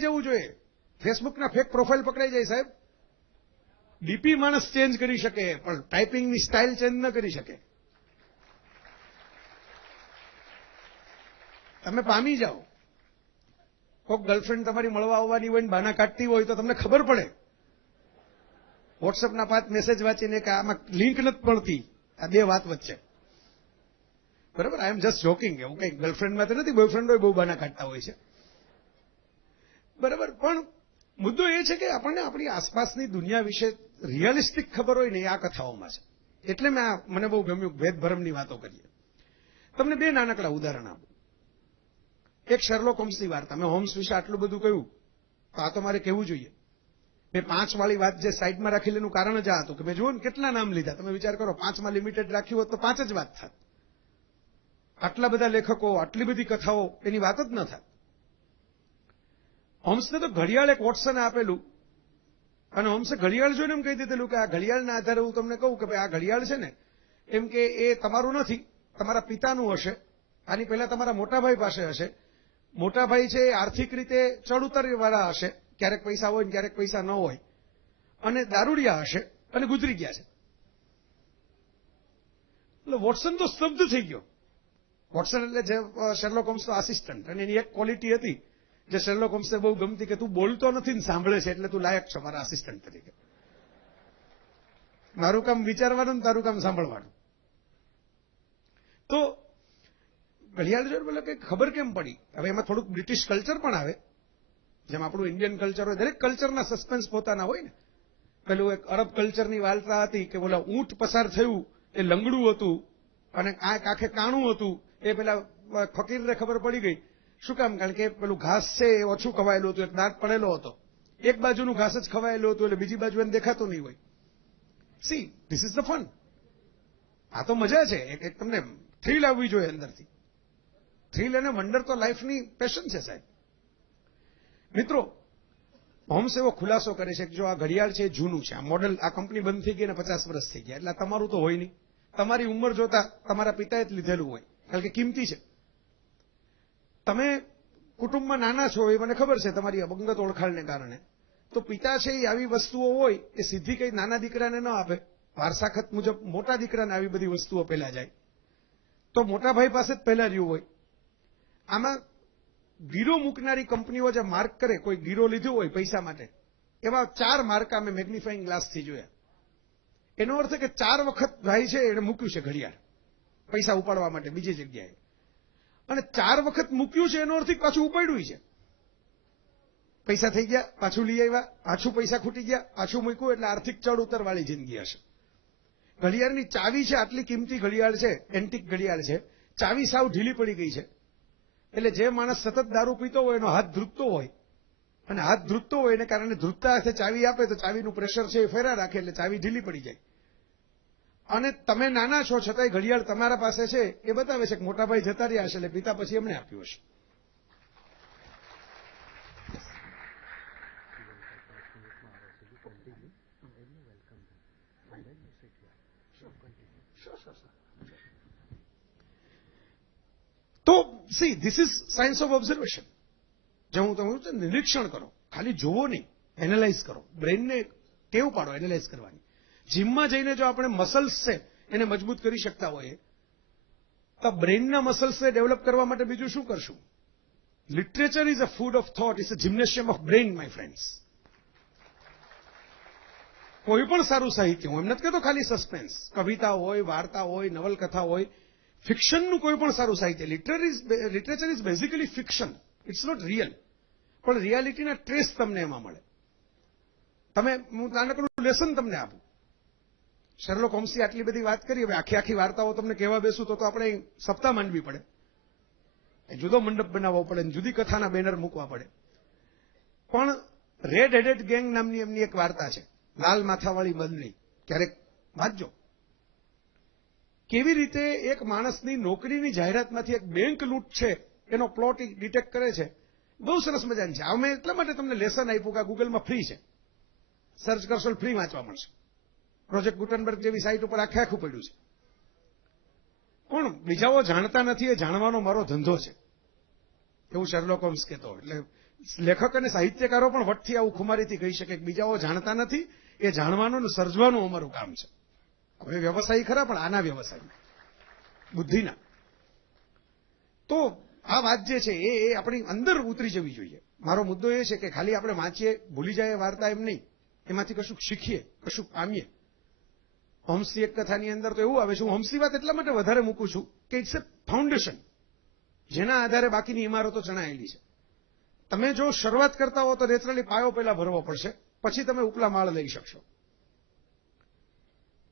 લાગી જવું જોઈએ. ફેસબુકના ફેક પ્રોફાઇલ પકડાઈ જાય સાહેબ. ડીપી માણસ ચેન્જ કરી શકે, પણ ટાઈપિંગની સ્ટાઇલ ચેન્જ ન કરી શકે. તમે પામી જાઓ. કોઈક ગર્લફ્રેન્ડ તમારી મળવા આવવાની હોય ને બહાના કાઢતી હોય તો તમને ખબર પડે. વોટ્સએપના 5 મેસેજ વાંચીને કે આમાં લિંક નથી પડતી, આ બે વાત વચ્ચે. બરાબર, આઈ એમ જસ્ટ જોકિંગ. એવું કંઈ ગર્લફ્રેન્ડમાં તો નથી, બોયફ્રેન્ડ હોય બહુ બહાના કાઢતા હોય છે. બરાબર, પણ મુદ્દો એ છે કે આપણને આપણી આસપાસની દુનિયા વિશે રિયલિસ્ટિક ખબર હોય ને એ આ કથાઓમાં છે. એટલે મને બહુ ગમ્યું ભેદભરમની વાતો કરીએ. તમને 2 નાનકડા ઉદાહરણ આપું. એક શેરલોક હોમ્સની વાર્તા. મેં હોમ્સ વિશે આટલું બધું કહ્યું તો આ તો મારે કહેવું જોઈએ. મેં 5 વાળી વાત જે સાઈડમાં રાખી એનું કારણ જ આ હતું કે મેં જુઓ ને કેટલા નામ લીધા. તમે વિચાર કરો, 5 માં લિમિટેડ રાખ્યું હોત તો 5 જ વાત થાત. આટલા બધા લેખકો, આટલી બધી કથાઓ, એની વાત જ ન થાય. હોમ્સને તો ઘડિયાળ એક વોટસને આપેલું અને હોમ્સે ઘડિયાળ જોઈને એમ કહી દીધેલું કે આ ઘડિયાળના આધારે હું તમને કહું કે ભાઈ આ ઘડિયાળ છે ને, એમ કે એ તમારું નથી, તમારા પિતાનું હશે. આની પહેલા તમારા મોટાભાઈ પાસે હશે. મોટાભાઈ છે એ આર્થિક રીતે ચડ ઉતર વાળા હશે, ક્યારેક પૈસા હોય ને ક્યારેક પૈસા ન હોય, અને દારૂડિયા હશે અને ગુજરી ગયા છે. એટલે વોટસન તો સ્તબ્ધ થઈ ગયો. વોટસન એટલે જે શેરલોક હોમ્સનો આસિસ્ટન્ટ, અને એની એક ક્વોલિટી હતી જે શેરલોક હોમ્સને બહુ ગમતી કે તું બોલતો નથી ને સાંભળે છે એટલે તું લાયક છો મારા આસિસ્ટન્ટ તરીકે. મારું કામ વિચારવાનું ને તારું કામ સાંભળવાનું. તો ઘડિયાળ જોઈને બોલે કે ખબર કેમ પડી. હવે એમાં થોડુંક બ્રિટિશ કલ્ચર પણ આવે, જેમ આપણું ઇન્ડિયન કલ્ચર હોય. દરેક કલ્ચરના સસ્પેન્સ પોતાના હોય ને. પેલું એક અરબ કલ્ચરની વાર્તા હતી કે બોલા ઊંટ પસાર થયું એ લંગડું હતું અને આંખે કાણું હતું. એ પેલા ફકીરને ખબર પડી ગઈ. શું કામ? કારણ કે પેલું ઘાસ છે એ ઓછું ખવાયેલું હતું, એક દાંત પડેલો હતો. એક બાજુનું ઘાસ જ ખવાયેલું હતું એટલે બીજી બાજુ એને દેખાતું નહીં હોય. C, this is the fun. આ તો મજા છે. એક તમને થ્રીલ આવવી જોઈએ અંદરથી. થ્રીલ અને વંડર તો લાઈફની પેશન છે સાહેબ. મિત્રો, હોમ્સ એવો ખુલાસો કરે છે કે જો આ ઘડિયાળ છે એ જૂનું છે, આ મોડલ, આ કંપની બંધ થઈ ગઈ ને 50 વર્ષ થઈ ગયા, એટલે તમારું તો હોય નહીં. તમારી ઉંમર જોતા તમારા પિતાએ જ લીધેલું હોય, કારણ કે કિંમતી છે. તમે કુટુંબમાં નાના છો એ મને ખબર છે તમારી અબંગત ઓળખાણને કારણે. તો પિતા છે એ આવી વસ્તુઓ હોય એ સીધી કઈ નાના દીકરાને ન આપે. વારસાખત મુજબ મોટા દીકરાને આવી બધી વસ્તુઓ પહેલા જાય. તો મોટા ભાઈ પાસે જ પહેલા રહ્યું હોય. આમાં ગીરો મૂકનારી કંપનીઓ જે માર્ક કરે, કોઈ ગીરો લીધું હોય પૈસા માટે, એવા 4 માર્કા મેં મેગ્નિફાઈંગ ગ્લાસથી જોયા. એનો અર્થ કે 4 વખત ભાઈ છે એને મૂક્યું છે ઘડિયાળ પૈસા ઉપાડવા માટે બીજી જગ્યાએ. અને 4 વખત મૂક્યું છે એનો અર્થ પાછું ઉપાડ્યું છે. પૈસા થઈ ગયા, પાછું લઈ આવ્યા, પાછું પૈસા ખૂટી ગયા, પાછું મૂક્યું. એટલે આર્થિક ચડ ઉતર વાળી જિંદગી હશે. ઘડિયાળની ચાવી છે, આટલી કિંમતી ઘડિયાળ છે, એન્ટિક ઘડિયાળ છે, ચાવી સાવ ઢીલી પડી ગઈ છે. એટલે જે માણસ સતત દારૂ પીતો હોય એનો હાથ ધ્રુજતો હોય, અને હાથ ધ્રુજતો હોય એને કારણે ધ્રુજતા હાથે ચાવી આપે તો ચાવીનું પ્રેશર છે એ ફેરા રાખે એટલે ચાવી ઢીલી પડી જાય. અને તમે નાના છો છતાંય ઘડિયાળ તમારા પાસે છે એ બતાવે છે કે મોટાભાઈ જતા રહ્યા હશે એટલે પિતા પછી એમને આપ્યું હશે. તો C, this is science of observation. જે હું તમને નિરીક્ષણ કરો, ખાલી જોવો નહીં, એનાલાઇઝ કરો. બ્રેઇનને ટેવ પાડો એનાલાઇઝ કરવાની. જીમમાં જઈને જો આપણે મસલ્સ છે એને મજબૂત કરી શકતા હોઈએ તો બ્રેઇનના મસલ્સને ડેવલપ કરવા માટે બીજું શું કરશું? Literature is a food of thought, is a gymnasium of brain, my friends. કોઈ પણ સારું સાહિત્ય, હું એમ નથી કહેતો ખાલી સસ્પેન્સ, કવિતા હોય, વાર્તા હોય, નવલકથા હોય, ફિક્શનનું કોઈ પણ સારું સાહિત્ય. Literature is basically fiction, it's not real. પણ રિયાલિટીના ટ્રેસ તમને એમાં મળે. હું નાનકડું લેસન તમને આપું. શેરલોક હોમ્સની આટલી બધી વાત કરી, હવે આખી વાર્તાઓ તમને કહેવા બેસું તો આપણે સપ્તાહ માંડવી પડે. જુદો મંડપ બનાવવો પડે, જુદી કથાના બેનર મૂકવા પડે. પણ રેડ હેડેડ ગેંગ નામની એમની એક વાર્તા છે, લાલ માથાવાળી બંદણી. ક્યારેક વાંચજો. કેવી રીતે એક માણસની નોકરીની જાહેરાતમાંથી એક બેંક લૂંટ છે એનો પ્લોટ ડિટેક્ટ કરે છે. બહુ સરસ મજાની છે. મેં એટલા માટે તમને લેસન આપ્યું કે ગૂગલમાં ફ્રી છે, સર્ચ કરશો ફ્રી વાંચવા મળશે. પ્રોજેક્ટ ગુટનબર્ગ જેવી સાઇટ ઉપર આખું પડ્યું છે. પણ બીજાઓ જાણતા નથી, એ જાણવાનો મારો ધંધો છે એવું શેરલોક હોમ્સ કહેતો. એટલે લેખક અને સાહિત્યકારો પણ વટથી આવું ખુમારીથી કહી શકે કે બીજાઓ જાણતા નથી, એ જાણવાનું અને સર્જવાનું અમારું કામ છે. કોઈ વ્યવસાય ખરા, પણ આના વ્યવસાય બુદ્ધિના. તો આ વાત જે છે એ આપણી અંદર ઉતરી જવી જોઈએ. મારો મુદ્દો એ છે કે ખાલી આપણે વાંચીએ, ભૂલી જાય વાર્તા એમ નહીં, એમાંથી કશું શીખીએ, કશું પામીએ. હોમ્સની એક કથાની અંદર તો એવું આવે છે, હું હોમ્સની વાત એટલા માટે વધારે મૂકું છું કે ઇટ્સ એ ફાઉન્ડેશન, જેના આધારે બાકીની ઇમારતો ચણાયેલી છે. તમે જો શરૂઆત કરતા હો તો નેચરલી પાયો પહેલા ભરવો પડશે, પછી તમે ઉપલા માળ લઈ શકશો.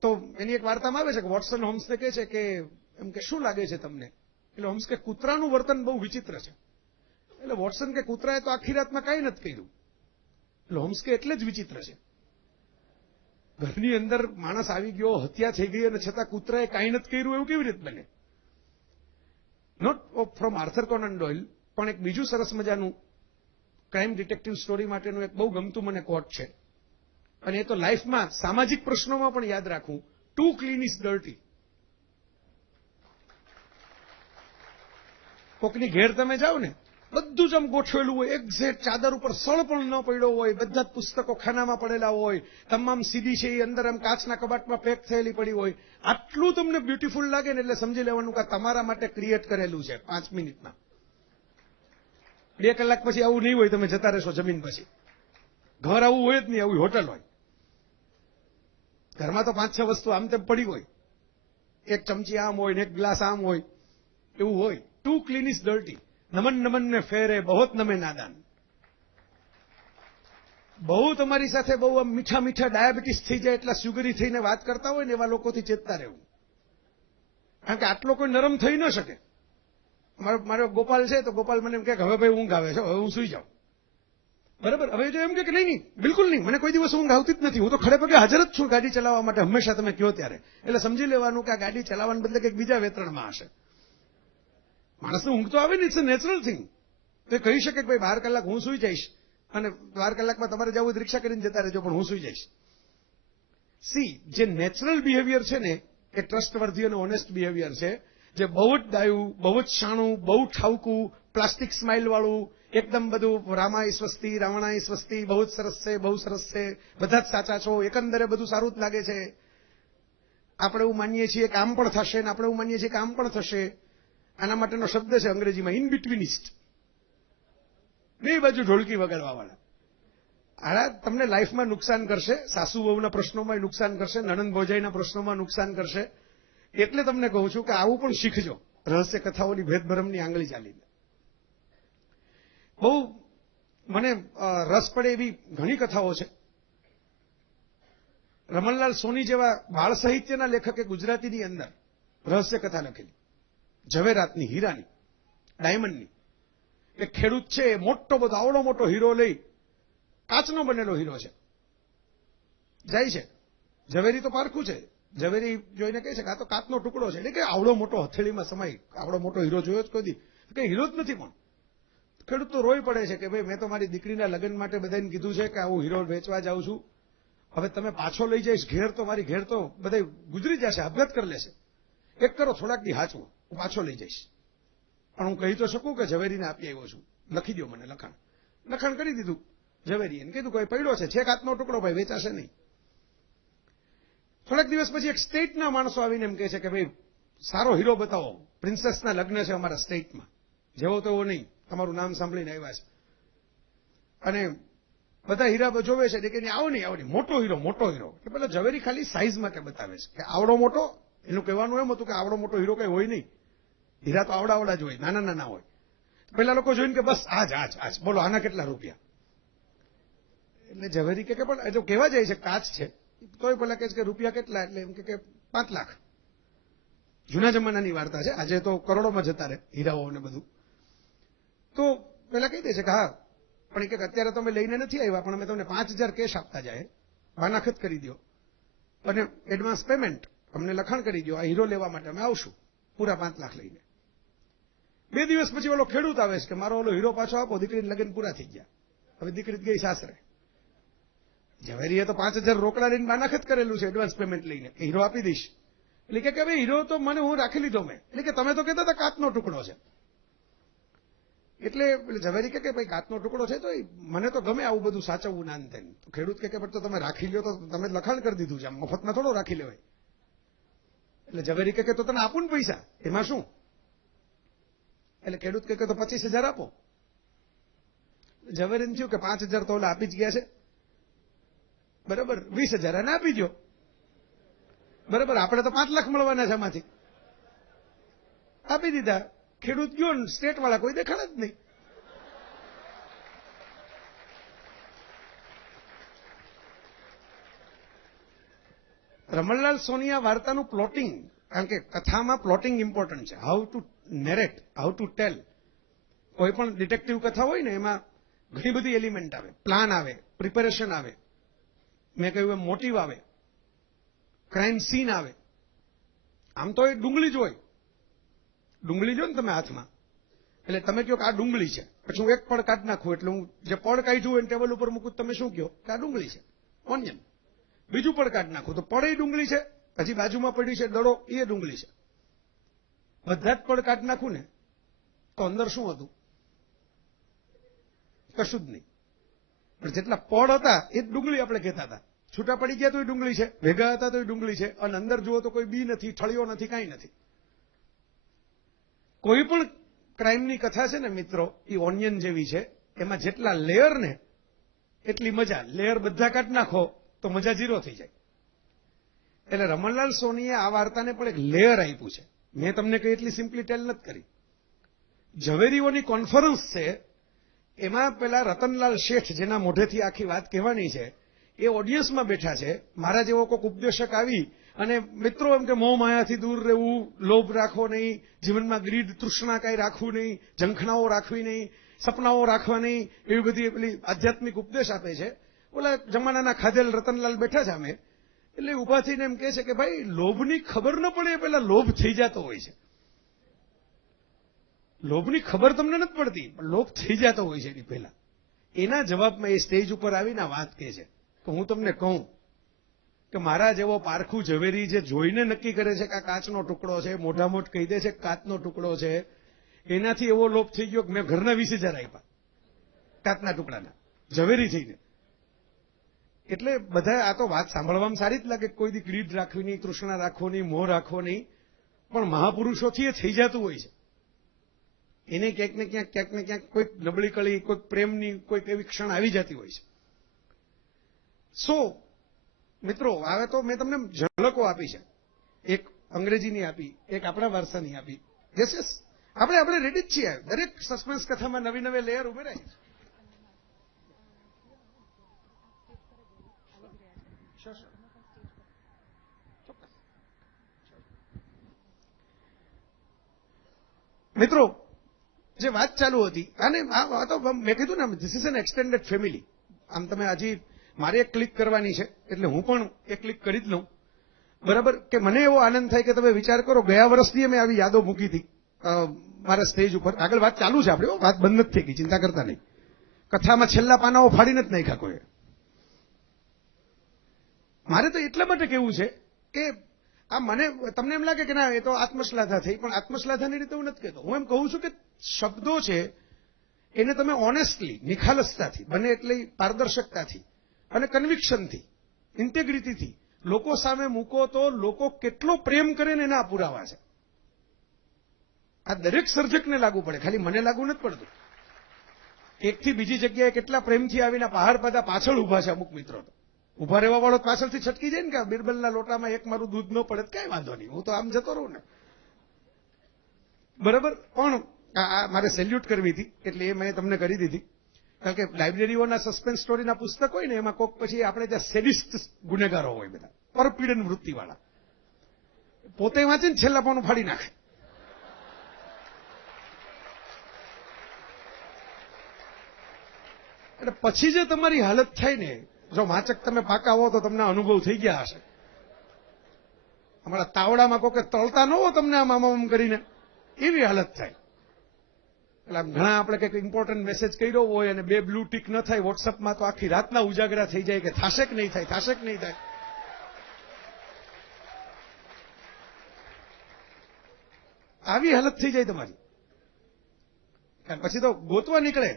તો એની એક વાર્તામાં આવે છે કે વોટસન હોમ્સને કહે છે કે એમ કે શું લાગે છે તમને? એટલે હોમ્સ કે કૂતરાનું વર્તન બહુ વિચિત્ર છે. એટલે વોટસન કે કૂતરાએ તો આખી રાતમાં કાંઈ નથી કર્યું. એટલે હોમ્સ કે એટલે જ વિચિત્ર છે. ઘરની અંદર માણસ આવી ગયો, હત્યા થઈ ગઈ, અને છતાં કૂતરાએ કાંઈ નથી કર્યું, એવું કેવી રીતે બને? નોટ ફ્રોમ આર્થર કોનન ડોઇલ, પણ એક બીજું સરસ મજાનું ક્રાઇમ ડિટેક્ટિવ સ્ટોરી માટેનું એક બહુ ગમતું મને કોટ છે, અને એ તો લાઈફમાં સામાજિક પ્રશ્નોમાં પણ યાદ રાખવું. To clean is dirty. કોકની ઘેર તમે જાઓ ને, બધું જ આમ ગોઠવેલું હોય, એક્ઝેક્ટ ચાદર ઉપર સળ પણ ન પડ્યો હોય, બધા જ પુસ્તકો ખાનામાં પડેલા હોય, તમામ સીડી છે એ અંદર આમ કાચના કબાટમાં પેક થયેલી પડી હોય. આટલું તમને બ્યુટીફુલ લાગે ને એટલે સમજી લેવાનું કે તમારા માટે ક્રિએટ કરેલું છે 5 મિનિટમાં. 2 કલાક પછી આવું નહીં હોય, તમે જતા રહેશો જમીન પછી. ઘર આવું હોય જ નહીં, આવું હોટલ હોય. ઘરમાં તો 5-6 વસ્તુ આમ તેમ પડી હોય, એક ચમચી આમ હોય ને એક ગ્લાસ આમ હોય, એવું હોય. To clean is dirty. નમન નમન ને ફેરે બહોત નમે નાદાન. બહુ તમારી સાથે બહુ આમ મીઠા મીઠા ડાયાબિટીસ થઈ જાય એટલા સુગરી થઈને વાત કરતા હોય ને એવા લોકોથી ચેતતા રહેવું. કારણ કે આટલો કોઈ નરમ થઈ ન શકે. મારો ગોપાલ છે તો ગોપાલ મને એમ કે હવે ભાઈ ઊંઘ આવે છે, હવે હું સુઈ જાઉં. બરાબર? હવે જો એમ કે નહીં, બિલકુલ નહીં, મને કોઈ દિવસ ઊંઘ આવતી જ નથી, હું તો ખડે પગે હાજર જ છું ગાડી ચલાવવા માટે, હંમેશા તમે કહો ત્યારે. એટલે સમજી લેવાનું કે આ ગાડી ચલાવવાને બદલે કંઈક બીજા વેતરણમાં હશે. માણસને ઊંઘ તો આવે ને, ઇટ્સ અ નેચરલ થિંગ. તો એ કહી શકે કે ભાઈ 12 કલાક હું સુઈ જઈશ, અને 12 કલાકમાં તમારે જવું હોય રિક્ષા કરીને જતા રહેજો, પણ હું સુઈ જઈશ. સી, જે નેચરલ બિહેવિયર છે ને એ ટ્રસ્ટવર્ધી અને ઓનેસ્ટ બિહેવિયર છે, જે બહુ જ ડાયું, બહુ જ શાણું, બહુ ઠાવકું, પ્લાસ્ટિક સ્માઇલ વાળું, એકદમ બધું રામાય સ્વસ્તી, રાવણાય સ્વસ્તી, બહુ જ સરસ છે, બહુ સરસ છે, બધા જ સાચા છો, એકંદરે બધું સારું જ લાગે છે, આપણે એવું માનીએ છીએ કે આમ પણ થશે ને આપણે એવું માનીએ છીએ કે આમ પણ થશે. આના માટેનો શબ્દ છે અંગ્રેજીમાં ઇન બિટવીનિસ્ટ. બે બાજુ ઢોલકી વગાડવા વાળા. આ તમને લાઈફમાં નુકસાન કરશે, સાસુ વહુના પ્રશ્નોમાં નુકસાન કરશે, નણંદ ભોજાઈના પ્રશ્નોમાં નુકસાન કરશે. એટલે તમને કહું છું કે આવું પણ શીખજો, રહસ્ય કથાઓની ભેદભરમની આંગળી ચાલીને. બહુ મને રસ પડે એવી ઘણી કથાઓ છે. રમણલાલ સોની જેવા બાળ સાહિત્યના લેખકે ગુજરાતીની અંદર રહસ્ય કથા લખેલી, ઝવેરાતની, હીરાની, ડાયમંડની. એક ખેડૂત છે, મોટો બધો આવડો મોટો હીરો લઈ, કાચનો બનેલો હીરો છે, જાય છે. ઝવેરી તો પારખું છે. ઝવેરી જોઈને કહે છે કે આ તો કાચનો ટુકડો છે. એટલે કે આવડો મોટો હથેળીમાં સમાય, આવડો મોટો હીરો જોયો જ કોઈ દી? કઈ હીરો જ નથી. પણ ખેડૂત તો રોઈ પડે છે કે ભાઈ મેં તો મારી દીકરીના લગ્ન માટે બધાને કીધું છે કે આવું હીરો વેચવા જાઉં છું, હવે તમે પાછો લઈ જઈશ ઘેર તો મારી ઘેર તો બધા ગુજરી જશે, આપઘાત કરી લેશે. એક કરો, થોડાક દી હાચવો, હું પાછો લઈ જઈશ. પણ હું કહી તો શકું કે ઝવેરીને આપી આવ્યો છું, લખી દો મને લખાણ. લખાણ કરી દીધું ઝવેરીએ, કીધું કોઈ પડ્યો છે, છેક હાથનો ટુકડો, ભાઈ વેચાશે નહીં. થોડાક દિવસ પછી એક સ્ટેટના માણસો આવીને એમ કહે છે કે ભાઈ સારો હીરો બતાવો, પ્રિન્સેસના લગ્ન છે અમારા સ્ટેટમાં, જેવો તેવો નહીં, તમારું નામ સાંભળીને આવ્યા છે. અને બધા હીરા જોવે છે કે આવો નહીં, મોટો હીરો, મોટો હીરો. કે પેલા ઝવેરી ખાલી સાઈઝ માટે બતાવે છે કે આવડો મોટો. એનું કહેવાનું એમ હતું કે આવડો મોટો હીરો કઈ હોય નહીં, હીરા તો આવડા જ હોય, નાના નાના હોય. પેલા લોકો જોઈને કે બસ આજ બોલો આના કેટલા રૂપિયા? એટલે ઝવેરી કે પણ એ તો કહેવા જાય છે કાચ છે, તોય પેલા કહે છે કે રૂપિયા કેટલા? એટલે એમ કે 5 લાખ. જૂના જમાનાની વાર્તા છે, આજે તો કરોડોમાં જતા રહે હીરાઓ ને બધું. તો પેલા કહી દે છે કે હા, પણ એ કે અત્યારે તમે લઈને નથી આવ્યા, પણ અમે તમને 5000 કેશ આપતા જાય, વાનાખત કરી દો અને એડવાન્સ પેમેન્ટ અમને લખાણ કરી દો, આ હીરો લેવા માટે અમે આવશું પૂરા 5 લાખ લઈને. 2 દિવસ પછી ઓલો ખેડૂત આવે છે કે મારો ઓલો હીરો પાછો આપો, દીકરીને લગ્ન પૂરા થઈ ગયા, હવે દીકરી ગઈ સાસરે. ઝવેરીએ તો 5000 રોકડા લઈને વાનાખત કરેલું છે એડવાન્સ પેમેન્ટ લઈને, હીરો આપી દઈશ. એટલે કે ભાઈ હીરો તો મને હું રાખી લીધો મેં. એટલે કે તમે તો કહેતા હતા કાચનો ટુકડો છે. એટલે ઝવેરી કે ભાઈ કાચનો ટુકડો છે તો મને તો ગમે આવું બધું સાચવવું ના અંતે. તો ખેડૂત કે પણ તો તમે રાખી લ્યો તો તમે લખાણ કરી દીધું છે, આમ મફતમાં થોડો રાખી લેવાય. એટલે ઝવેરી કે તો તને આપું ને પૈસા, એમાં શું? એટલે ખેડૂત કે તો 25,000 આપો. ઝવેરીને થયું કે 5,000 તો ઓલા આપી જ ગયા છે, બરાબર, 20,000 એને આપી દો, બરાબર, આપણે તો 5 લાખ મળવાના છે એમાંથી. આપી દીધા. ખેડૂત ગયો ને સ્ટેટ વાળા કોઈ દેખાણ જ નહીં. રમણલાલ સોનિયા વાર્તાનું પ્લોટિંગ, કારણ કે કથામાં પ્લોટિંગ ઇમ્પોર્ટન્ટ છે. How to narrate, how to tell. કોઈ પણ ડિટેક્ટિવ કથા હોય ને એમાં ઘણી બધી એલિમેન્ટ આવે, પ્લાન આવે, પ્રિપેરેશન આવે, મેં કહ્યું એમ મોટિવ આવે, ક્રાઇમ સીન આવે. આમ તો એ ડુંગળી જ હોય, ડુંગળી જો ને તમે હાથમાં, એટલે તમે કહો કે આ ડુંગળી છે, પછી હું એક પડ કાઢી નાખું, એટલે હું જે પડ કાઢ્યું હોય ટેબલ ઉપર મૂકું, તમે શું કહો કે આ ડુંગળી છે, ઓનિયન. બીજું પડ કાઢી નાખું તો પડ એ ડુંગળી છે, હજી બાજુમાં પડ્યું છે દડો, એ ડુંગળી છે. બધા જ પડ કાઢી નાખું ને તો અંદર શું હતું? કશું જ નહીં. પણ જેટલા પડ હતા એ ડુંગળી આપણે કહેતા હતા. છૂટા પડી ગયા તો એ ડુંગળી છે, ભેગા હતા તો એ ડુંગળી છે, અને અંદર જુઓ તો કોઈ બી નથી, ઠળિયો નથી, કાંઈ નથી. કોઈ પણ ક્રાઇમની કથા છે ને મિત્રો, એ ઓનિયન જેવી છે. એમાં જેટલા લેયર ને એટલી મજા. લેયર બધા કાઢી નાખો તો મજા ઝીરો થઈ જાય. એટલે રમણલાલ સોનીએ આ વાર્તાને પણ એક લેયર આપ્યું છે. મેં તમને કઈ એટલી સિમ્પલી ટેલ નથી કરી. ઝવેરીઓની કોન્ફરન્સ છે, એમાં પેલા રતનલાલ શેઠ, જેના મોઢેથી આખી વાત કહેવાની છે, એ ઓડિયન્સમાં બેઠા છે. મારા જેવો કોઈક ઉપદેશક આવી અને મિત્રો એમ કે મોહ માયાથી દૂર રહેવું, લોભ રાખવો નહીં, જીવનમાં ગ્રીડ તૃષ્ણા કાંઈ રાખવું નહીં, ઝંખનાઓ રાખવી નહીં, સપનાઓ રાખવા નહીં, એવી બધી પેલી આધ્યાત્મિક ઉપદેશ આપે છે. ઓલા જમાનાના ખાધેલ રતનલાલ બેઠા છે અમે, એટલે ઉભા થઈને એમ કહે છે કે ભાઈ લોભની ખબર ન પડે એ પેલા લોભ થઈ જતો હોય છે. લોભની ખબર તમને નથી પડતી, પણ લોભ થઈ જતો હોય છે એની પહેલા. એના જવાબમાં એ સ્ટેજ ઉપર આવીને વાત કહે છે કે હું તમને કહું કે મારા જેવો પારખું ઝવેરી જે જોઈને નક્કી કરે છે કે આ કાચનો ટુકડો છે, મોઢા મોઢ કહી દે છે કે કાચનો ટુકડો છે, એનાથી એવો લોભ થઈ ગયો કે મેં ઘરના 20,000 આપ્યા કાચના ટુકડાના, ઝવેરી થઈને. એટલે બધા આ તો વાત સાંભળવામાં સારી જ લાગે, કોઈ દી ગ્રીડ રાખવી નહીં, તૃષ્ણા રાખવો નહીં, મોહ રાખવો નહીં, પણ મહાપુરુષોથી એ થઈ જતું હોય છે. એને ક્યાંક ને ક્યાંક કોઈક નબળી કળી, કોઈક પ્રેમની કોઈક એવી ક્ષણ આવી જતી હોય છે. મિત્રો, હવે તો મેં તમને ઝલકો આપી છે, એક અંગ્રેજીની આપી, એક આપણા વારસાની આપી. યસ યસ, આપણે રેડી જ છીએ. દરેક સસ્પેન્સ કથામાં નવી નવી લેયર ઉમેરાય છે. મિત્રો, જે વાત ચાલુ હતી, અને આ તો મેં કીધું ને, this is an extended family. આમ તમે હજી મારે એક ક્લિક કરવાની છે, એટલે હું પણ એક ક્લિક કરી જ લઉં, બરાબર. કે મને એવો આનંદ થાય કે તમે વિચાર કરો, ગયા વર્ષથી અમે આવી યાદો મૂકી હતી મારા સ્ટેજ ઉપર. આગળ વાત ચાલુ છે આપણે, વાત બંધ નથી થઈ ગઈ, ચિંતા કરતા નહીં. કથામાં છેલ્લા પાનાઓ ફાડીને જ નાખ્યા કોઈ. મારે તો એટલા માટે કહેવું છે કે આ મને તમને એમ લાગે કે ના એ તો આત્મશ્લાઘા થઈ, પણ આત્મશ્લાઘાની રીતે હું નથી કહેતો. હું એમ કહું છું કે શબ્દો છે એને તમે ઓનેસ્ટલી, નિખાલસતાથી, બને એટલી પારદર્શકતાથી અને કન્વિક્શનથી, ઇન્ટેગ્રિટીથી લોકો સામે મૂકો તો લોકો કેટલો પ્રેમ કરે ને એના પુરાવા છે. આ દરેક સર્જકને લાગુ પડે, ખાલી મને લાગુ નથી પડતું. એકથી બીજી જગ્યાએ કેટલા પ્રેમથી આવીને પહાડ પાદા પાછળ ઉભા છે અમુક મિત્રો. તો ઉભા રહેવા વાળો પાછળથી છટકી જાય ને કે બિરબલના લોટામાં એક મારું દૂધ ન પડે કઈ વાંધો નહીં, હું તો આમ જતો રહું ને, બરાબર. પણ આ મારે સેલ્યુટ કરવી હતી, એટલે એ મેં તમને કરી દીધી. કારણ કે લાઇબ્રેરીઓના સસ્પેન્સ સ્ટોરીના પુસ્તક હોય ને, એમાં કોક પછી આપણે ત્યાં સેડિસ્ટ ગુનેગારો હોય, બધા પરપીડન વૃત્તિવાળા, પોતે વાંચીને છેલ્લા પાનું ફાડી નાખે. એટલે પછી જે તમારી હાલત થાય ને, જો વાંચક તમે પાકા હો તો તમને અનુભવ થઈ ગયા હશે. અમારા તાવડામાં કોઈ તળતા ન હો તમને આમ આમ કરીને, એવી હાલત થાય. એટલે ઘણા આપણે કંઈક ઇમ્પોર્ટન્ટ મેસેજ કર્યો હોય અને 2 બ્લુ ટીક ન થાય વોટ્સઅપમાં, તો આખી રાતના ઉજાગરા થઈ જાય કે થાશે કે નહીં થાય, થાશે કે નહીં થાય. આવી હાલત થઈ જાય તમારી પછી તો ગોતવા નીકળે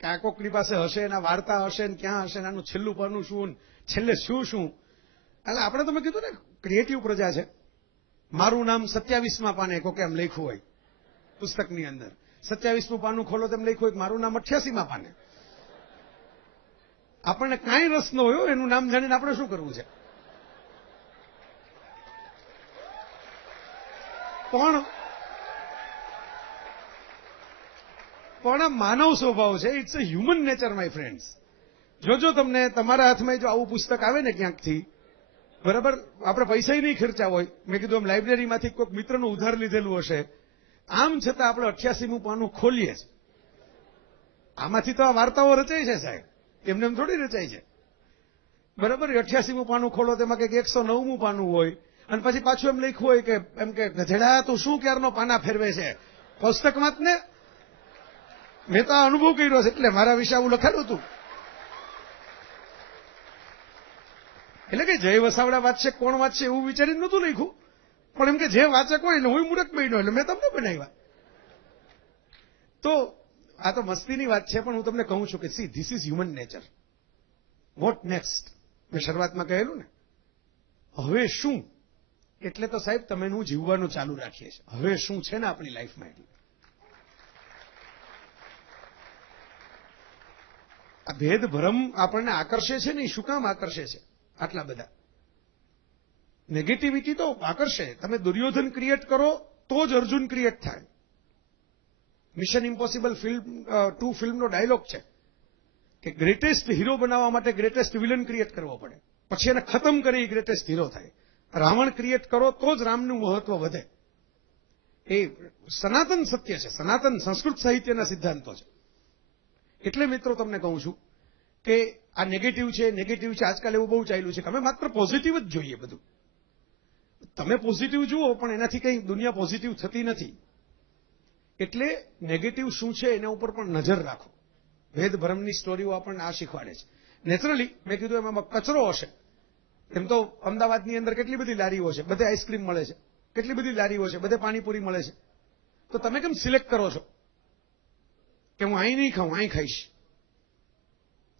કે આ કોકની પાસે હશે, એના વાર્તા હશે ને ક્યાં હશે, આનું છેલ્લું પાનું શું, છેલ્લે શું શું. એટલે આપણે તમે કીધું ને ક્રિએટિવ પ્રજા છે. મારું નામ 27માં પાને કોકે એમ લખ્યું હોય પુસ્તકની અંદર, 27મું પાનું ખોલો તેમ લખ્યું હોય મારું નામ 88માં પાને. આપણને કાંઈ રસ ન હોય એનું નામ જાણીને આપણે શું કરવું છે. પણ આ માનવ સ્વભાવ છે. It's a human nature my friends. જો તમને તમારા હાથમાં જો આવું પુસ્તક આવે ને ક્યાંકથી, બરાબર, આપણે પૈસા નહીં ખર્ચા હોય, મેં કીધું એમ લાઇબ્રેરીમાંથી કોઈક મિત્રનું ઉધાર લીધેલું હશે, આમ છતાં આપણે 88મું પાનું ખોલીએ જ. આમાંથી તો આ વાર્તાઓ રચાય છે સાહેબ, એમને એમ થોડી રચાય છે. બરાબર, 88મું પાનું ખોલો તેમાં કંઈક 109મું પાનું હોય અને પછી પાછું એમ લખ્યું હોય કે એમ કે ગધેડા તું શું ક્યારનો પાના ફેરવે છે પુસ્તકમાં જ ને. મેં તો આ અનુભવ કર્યો છે એટલે મારા વિશે આવું લખાયું હતું. એટલે કે જય વસાવડા વાંચશે કોણ વાંચશે એવું વિચારીને નહોતું લખ્યું, પણ એમ કે જે વાચક હોય ને હું મૂર્ખ બન્યો એટલે મેં તમને બનાવ્યા. તો આ તો મસ્તીની વાત છે, પણ હું તમને કહું છું કે see this is human nature. What next, મેં શરૂઆતમાં કહેલું ને, હવે શું, એટલે તો સાહેબ તમે હું જીવવાનું ચાલુ રાખીએ છીએ. હવે શું છે ને આપણી લાઈફમાં, એટલે આ ભેદ ભ્રમ આપણને આકર્ષે છે ને, શું કામ આકર્ષે છે આટલા બધા? નેગેટિવિટી તો આકર્ષે. તમે દુર્યોધન ક્રિએટ કરો તો જ અર્જુન ક્રિએટ થાય. મિશન ઇમ્પોસિબલ ફિલ્મ 2 ફિલ્મનો ડાયલોગ છે કે ગ્રેટેસ્ટ હીરો બનાવવા માટે ગ્રેટેસ્ટ વિલન ક્રિએટ કરવો પડે, પછી એને ખતમ કરી ગ્રેટેસ્ટ હીરો થાય. રાવણ ક્રિએટ કરો તો જ રામનું મહત્વ વધે. એ સનાતન સત્ય છે, સનાતન સંસ્કૃત સાહિત્યના સિદ્ધાંતો છે. એટલે મિત્રો તમને કહું છું કે આ નેગેટિવ છે, નેગેટિવ છે. આજકાલ એવું બહુ ચાલ્યું છે કે અમે માત્ર પોઝિટિવ જ જોઈએ બધું. તમે પોઝિટિવ જુઓ પણ એનાથી કંઈ દુનિયા પોઝિટિવ થતી નથી. એટલે નેગેટિવ શું છે એના ઉપર પણ નજર રાખો. ભેદભ્રમની સ્ટોરીઓ આપણને આ શીખવાડે છે. નેચરલી મેં કીધું એમાં કચરો હશે. એમ તો અમદાવાદની અંદર કેટલી બધી લારીઓ છે, બધે આઈસ્ક્રીમ મળે છે, કેટલી બધી લારીઓ છે, બધે પાણીપુરી મળે છે. તો તમે કેમ સિલેક્ટ કરો છો કે હું અહીં નહીં ખાઉં, અહીં ખાઈશ,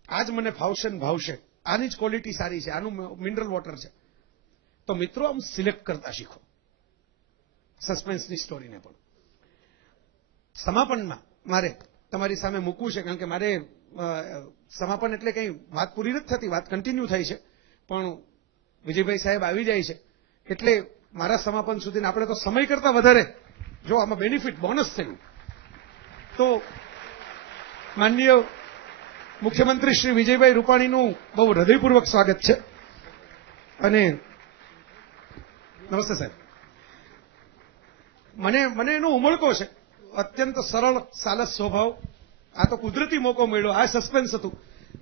આ જ મને ફાવશે ને ભાવશે, આની જ ક્વોલિટી સારી છે, આનું મિનરલ વોટર છે? તો મિત્રો આમ સિલેક્ટ કરતા શીખો સસ્પેન્સની સ્ટોરીને પણ. સમાપનમાં મારે તમારી સામે મૂકવું છે, કારણ કે મારે સમાપન એટલે કંઈ વાત પૂરી નથી થતી, વાત કન્ટિન્યુ થાય છે, પણ વિજયભાઈ સાહેબ આવી જાય છે એટલે મારા સમાપન સુધી આપણે તો સમય કરતા વધારે જો આમાં બેનિફિટ બોનસ થયું તો માનનીય મુખ્યમંત્રી શ્રી વિજયભાઈ રૂપાણીનું બહુ હૃદયપૂર્વક સ્વાગત છે. અને નમસ્તે સાહેબ. મને એનો ઉમળકો છે, અત્યંત સરળ સાલસ સ્વભાવ. આ તો કુદરતી મોકો મળ્યો, આ સસ્પેન્સ હતું.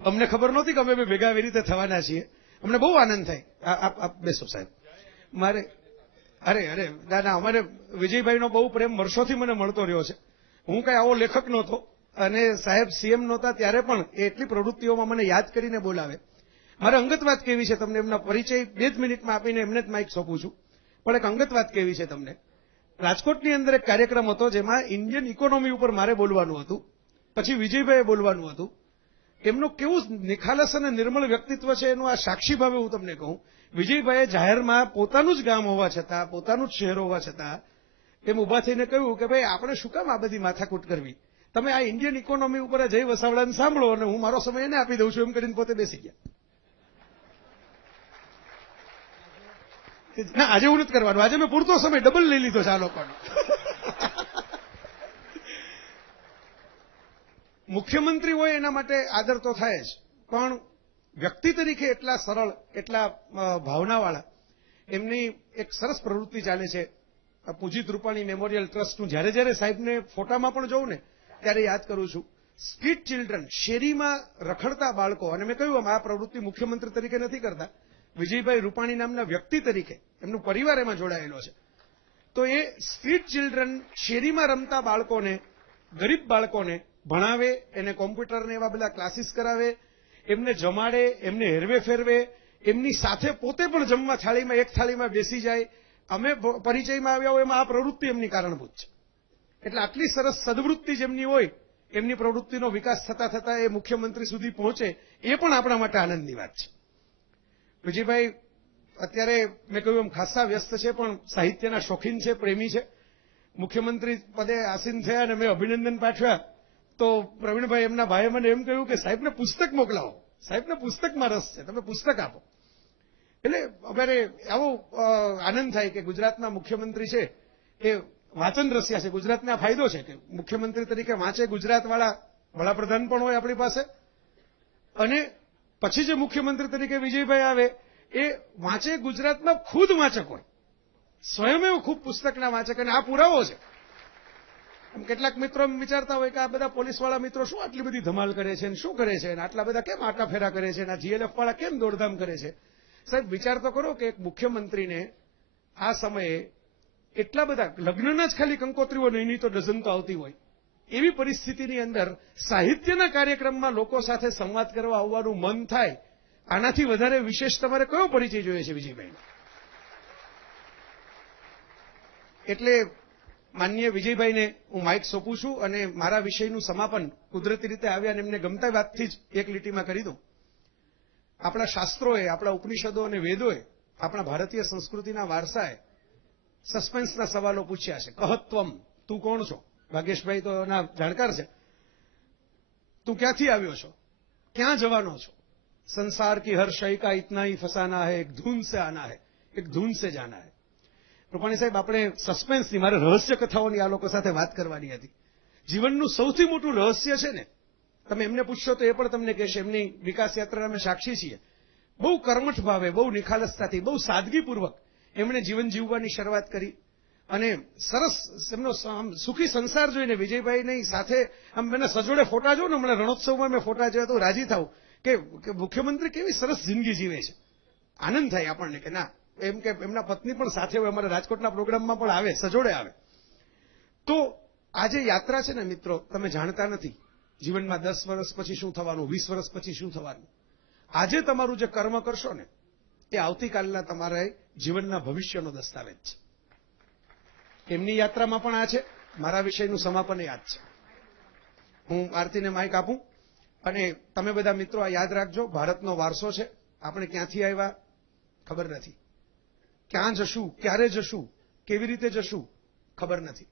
અમને ખબર નહોતી કે અમે ભેગા એવી રીતે થવાના છીએ. અમને બહુ આનંદ થાય. આપ બેસો સાહેબ. મારે અરે ના અમારે વિજયભાઈનો બહુ પ્રેમ વર્ષોથી મને મળતો રહ્યો છે. હું કઈ આવો લેખક નહોતો અને સાહેબ સીએમ નહોતા ત્યારે પણ એ એટલી પ્રવૃત્તિઓમાં મને યાદ કરીને બોલાવે. મારે અંગત વાત કેવી છે તમને, એમના પરિચય 2 જ મિનિટમાં આપીને એમને જ માઇક સોંપું છું. પણ એક અંગત વાત કેવી છે તમને. રાજકોટની અંદર એક કાર્યક્રમ હતો જેમાં ઇન્ડિયન ઇકોનોમી ઉપર મારે બોલવાનું હતું, પછી વિજયભાઈએ બોલવાનું હતું. એમનું કેવું નિખાલસ અને નિર્મળ વ્યક્તિત્વ છે એનું આ સાક્ષી ભાવે હું તમને કહું. વિજયભાઈએ જાહેરમાં પોતાનું જ ગામ હોવા છતાં, પોતાનું જ શહેર હોવા છતાં એમ ઉભા થઈને કહ્યું કે ભાઈ આપણે શું કામ આ બધી માથાકૂટ કરવી, તમે આ ઇન્ડિયન ઇકોનોમી ઉપર જય વસાવડાને સાંભળો અને હું મારો સમય એને આપી દઉં છું, એમ કરીને પોતે બેસી ગયા. ના આજે એવું નથી કરવાનું, આજે મેં પૂરતો સમય ડબલ લઈ લીધો છે આ લોકોનો. મુખ્યમંત્રી હોય એના માટે આદર તો થાય જ, પણ વ્યક્તિ તરીકે એટલા સરળ, એટલા ભાવનાવાળા. એમની એક સરસ પ્રવૃત્તિ ચાલે છે પૂજિત રૂપાણી મેમોરિયલ ટ્રસ્ટનું. જ્યારે જ્યારે સાહેબને ફોટામાં પણ જોઉં ને ત્યારે યાદ કરું છું. સ્ટ્રીટ ચિલ્ડ્રન, શેરીમાં રખડતા બાળકો. અને મેં કહ્યું આ પ્રવૃત્તિ મુખ્યમંત્રી તરીકે નથી કરતા, વિજયભાઈ રૂપાણી નામના વ્યક્તિ તરીકે એમનો પરિવાર એમાં જોડાયેલો છે. તો એ સ્ટ્રીટ ચિલ્ડ્રન, શેરીમાં રમતા બાળકોને, ગરીબ બાળકોને ભણાવે, એને કોમ્પ્યુટરને એવા બધા ક્લાસીસ કરાવે, એમને જમાડે, એમને હેરવે ફેરવે, એમની સાથે પોતે પણ જમવા થાળીમાં એક થાળીમાં બેસી જાય. અમે પરિચયમાં આવ્યા હોય એમાં આ પ્રવૃત્તિ એમની કારણભૂત છે. એટલે આટલી સરસ સદવૃત્તિ જેમની હોય એમની પ્રવૃત્તિનો વિકાસ થતા થતા એ મુખ્યમંત્રી સુધી પહોંચે એ પણ આપણા માટે આનંદની વાત છે. વિજયભાઈ અત્યારે મેં કહ્યું એમ ખાસા વ્યસ્ત છે, પણ સાહિત્યના શોખીન છે, પ્રેમી છે. મુખ્યમંત્રી પદે આસીન થયા અને મેં અભિનંદન પાઠવ્યા તો પ્રવીણભાઈ એમના ભાઈએ મને એમ કહ્યું કે સાહેબને પુસ્તક મોકલાવો, સાહેબને પુસ્તકમાં રસ છે, તમે પુસ્તક આપો. એટલે અમારે આવો આનંદ થાય કે ગુજરાતના મુખ્યમંત્રી છે એ વાંચન રસિયા છે. ગુજરાતને આ ફાયદો છે કે મુખ્યમંત્રી તરીકે વાંચે ગુજરાતવાળા વડાપ્રધાન પણ હોય આપણી પાસે, અને પછી જે મુખ્યમંત્રી તરીકે વિજયભાઈ આવે એ વાંચે ગુજરાતમાં ખુદ વાંચક હોય, સ્વયમેવ ખૂબ પુસ્તકના વાંચક. અને આ પુરાવો છે. કેટલાક મિત્રો વિચારતા હોય કે આ બધા પોલીસવાળા મિત્રો શું આટલી બધી ધમાલ કરે છે અને શું કરે છે, અને આટલા બધા કેમ આટા ફેરા કરે છે, અને આ જીએલએફ વાળા કેમ દોડધામ કરે છે. સાહેબ વિચાર તો કરો કે એક મુખ્યમંત્રીને આ સમયે એટલા બધા લગ્નના જ ખાલી કંકોત્રીઓ નહીં તો ડઝન તો આવતી હોય એવી પરિસ્થિતિની અંદર સાહિત્યના કાર્યક્રમમાં લોકો સાથે સંવાદ કરવા આવવાનું મન થાય, આનાથી વધારે વિશેષ તમારે કયો પરિચય જોઈએ છે વિજયભાઈ? એટલે માનનીય વિજયભાઈને હું માઇક સોંપું છું અને મારા વિષયનું સમાપન કુદરતી રીતે આવ્યા અને એમને ગમતા વાતથી જ એક લીટીમાં કરી દઉં. આપણા શાસ્ત્રોએ, આપણા ઉપનિષદો અને વેદોએ, આપણા ભારતીય સંસ્કૃતિના વારસાએ સસ્પેન્સના સવાલો પૂછ્યા છે. કહત્વમ, તું કોણ છો? ભાગ્યેશભાઈ તો એના જાણકાર છે. તું ક્યાંથી આવ્યો છો? ક્યાં જવાનો છો? સંસાર કી હર શય કા ઇતના હી ફસાના હૈ, એક ધૂન સે આના હૈ, એક ધૂન સે જાના હૈ. રૂપાણી સાહેબ, આપણે સસ્પેન્સની, મારે રહસ્ય કથાઓની આ લોકો સાથે વાત કરવાની હતી. જીવનનું સૌથી મોટું રહસ્ય છે ને, તમે એમને પૂછશો તો એ પણ તમને કહેશે. એમની વિકાસ યાત્રાના અમે સાક્ષી છીએ. બહુ કર્મઠ ભાવે, બહુ નિખાલસતાથી, બહુ સાદગીપૂર્વક એમણે જીવન જીવવાની શરૂઆત કરી અને સરસ એમનો સુખી સંસાર જોઈને વિજયભાઈની સાથે આમ મને સજોડે ફોટા જો ને, હમણાં રણોત્સવમાં મેં ફોટા જોયા તો રાજી થાવ કે મુખ્યમંત્રી કેવી સરસ જિંદગી જીવે છે. આનંદ થાય આપણને કે ના, એમ કે એમના પત્ની પણ સાથે હોય, અમારા રાજકોટના પ્રોગ્રામમાં પણ આવે, સજોડે આવે. તો આ જે યાત્રા છે ને મિત્રો, તમે જાણતા નથી જીવનમાં 10 વર્ષ પછી શું થવાનું, 20 વર્ષ પછી શું થવાનું. આજે તમારું જે કર્મ કરશો ને એ આવતીકાલના તમારા જીવનના ભવિષ્યનો દસ્તાવેજ છે. એમની યાત્રામાં પણ આ છે, મારા વિષયનું સમાપન યાદ છે. હું આરતીને માઇક આપું અને તમે બધા મિત્રો આ યાદ રાખજો, ભારતનો વારસો છે. આપણે ક્યાંથી આવ્યા ખબર નથી, ક્યાં જશું, ક્યારે જશું, કેવી રીતે જશું ખબર નથી.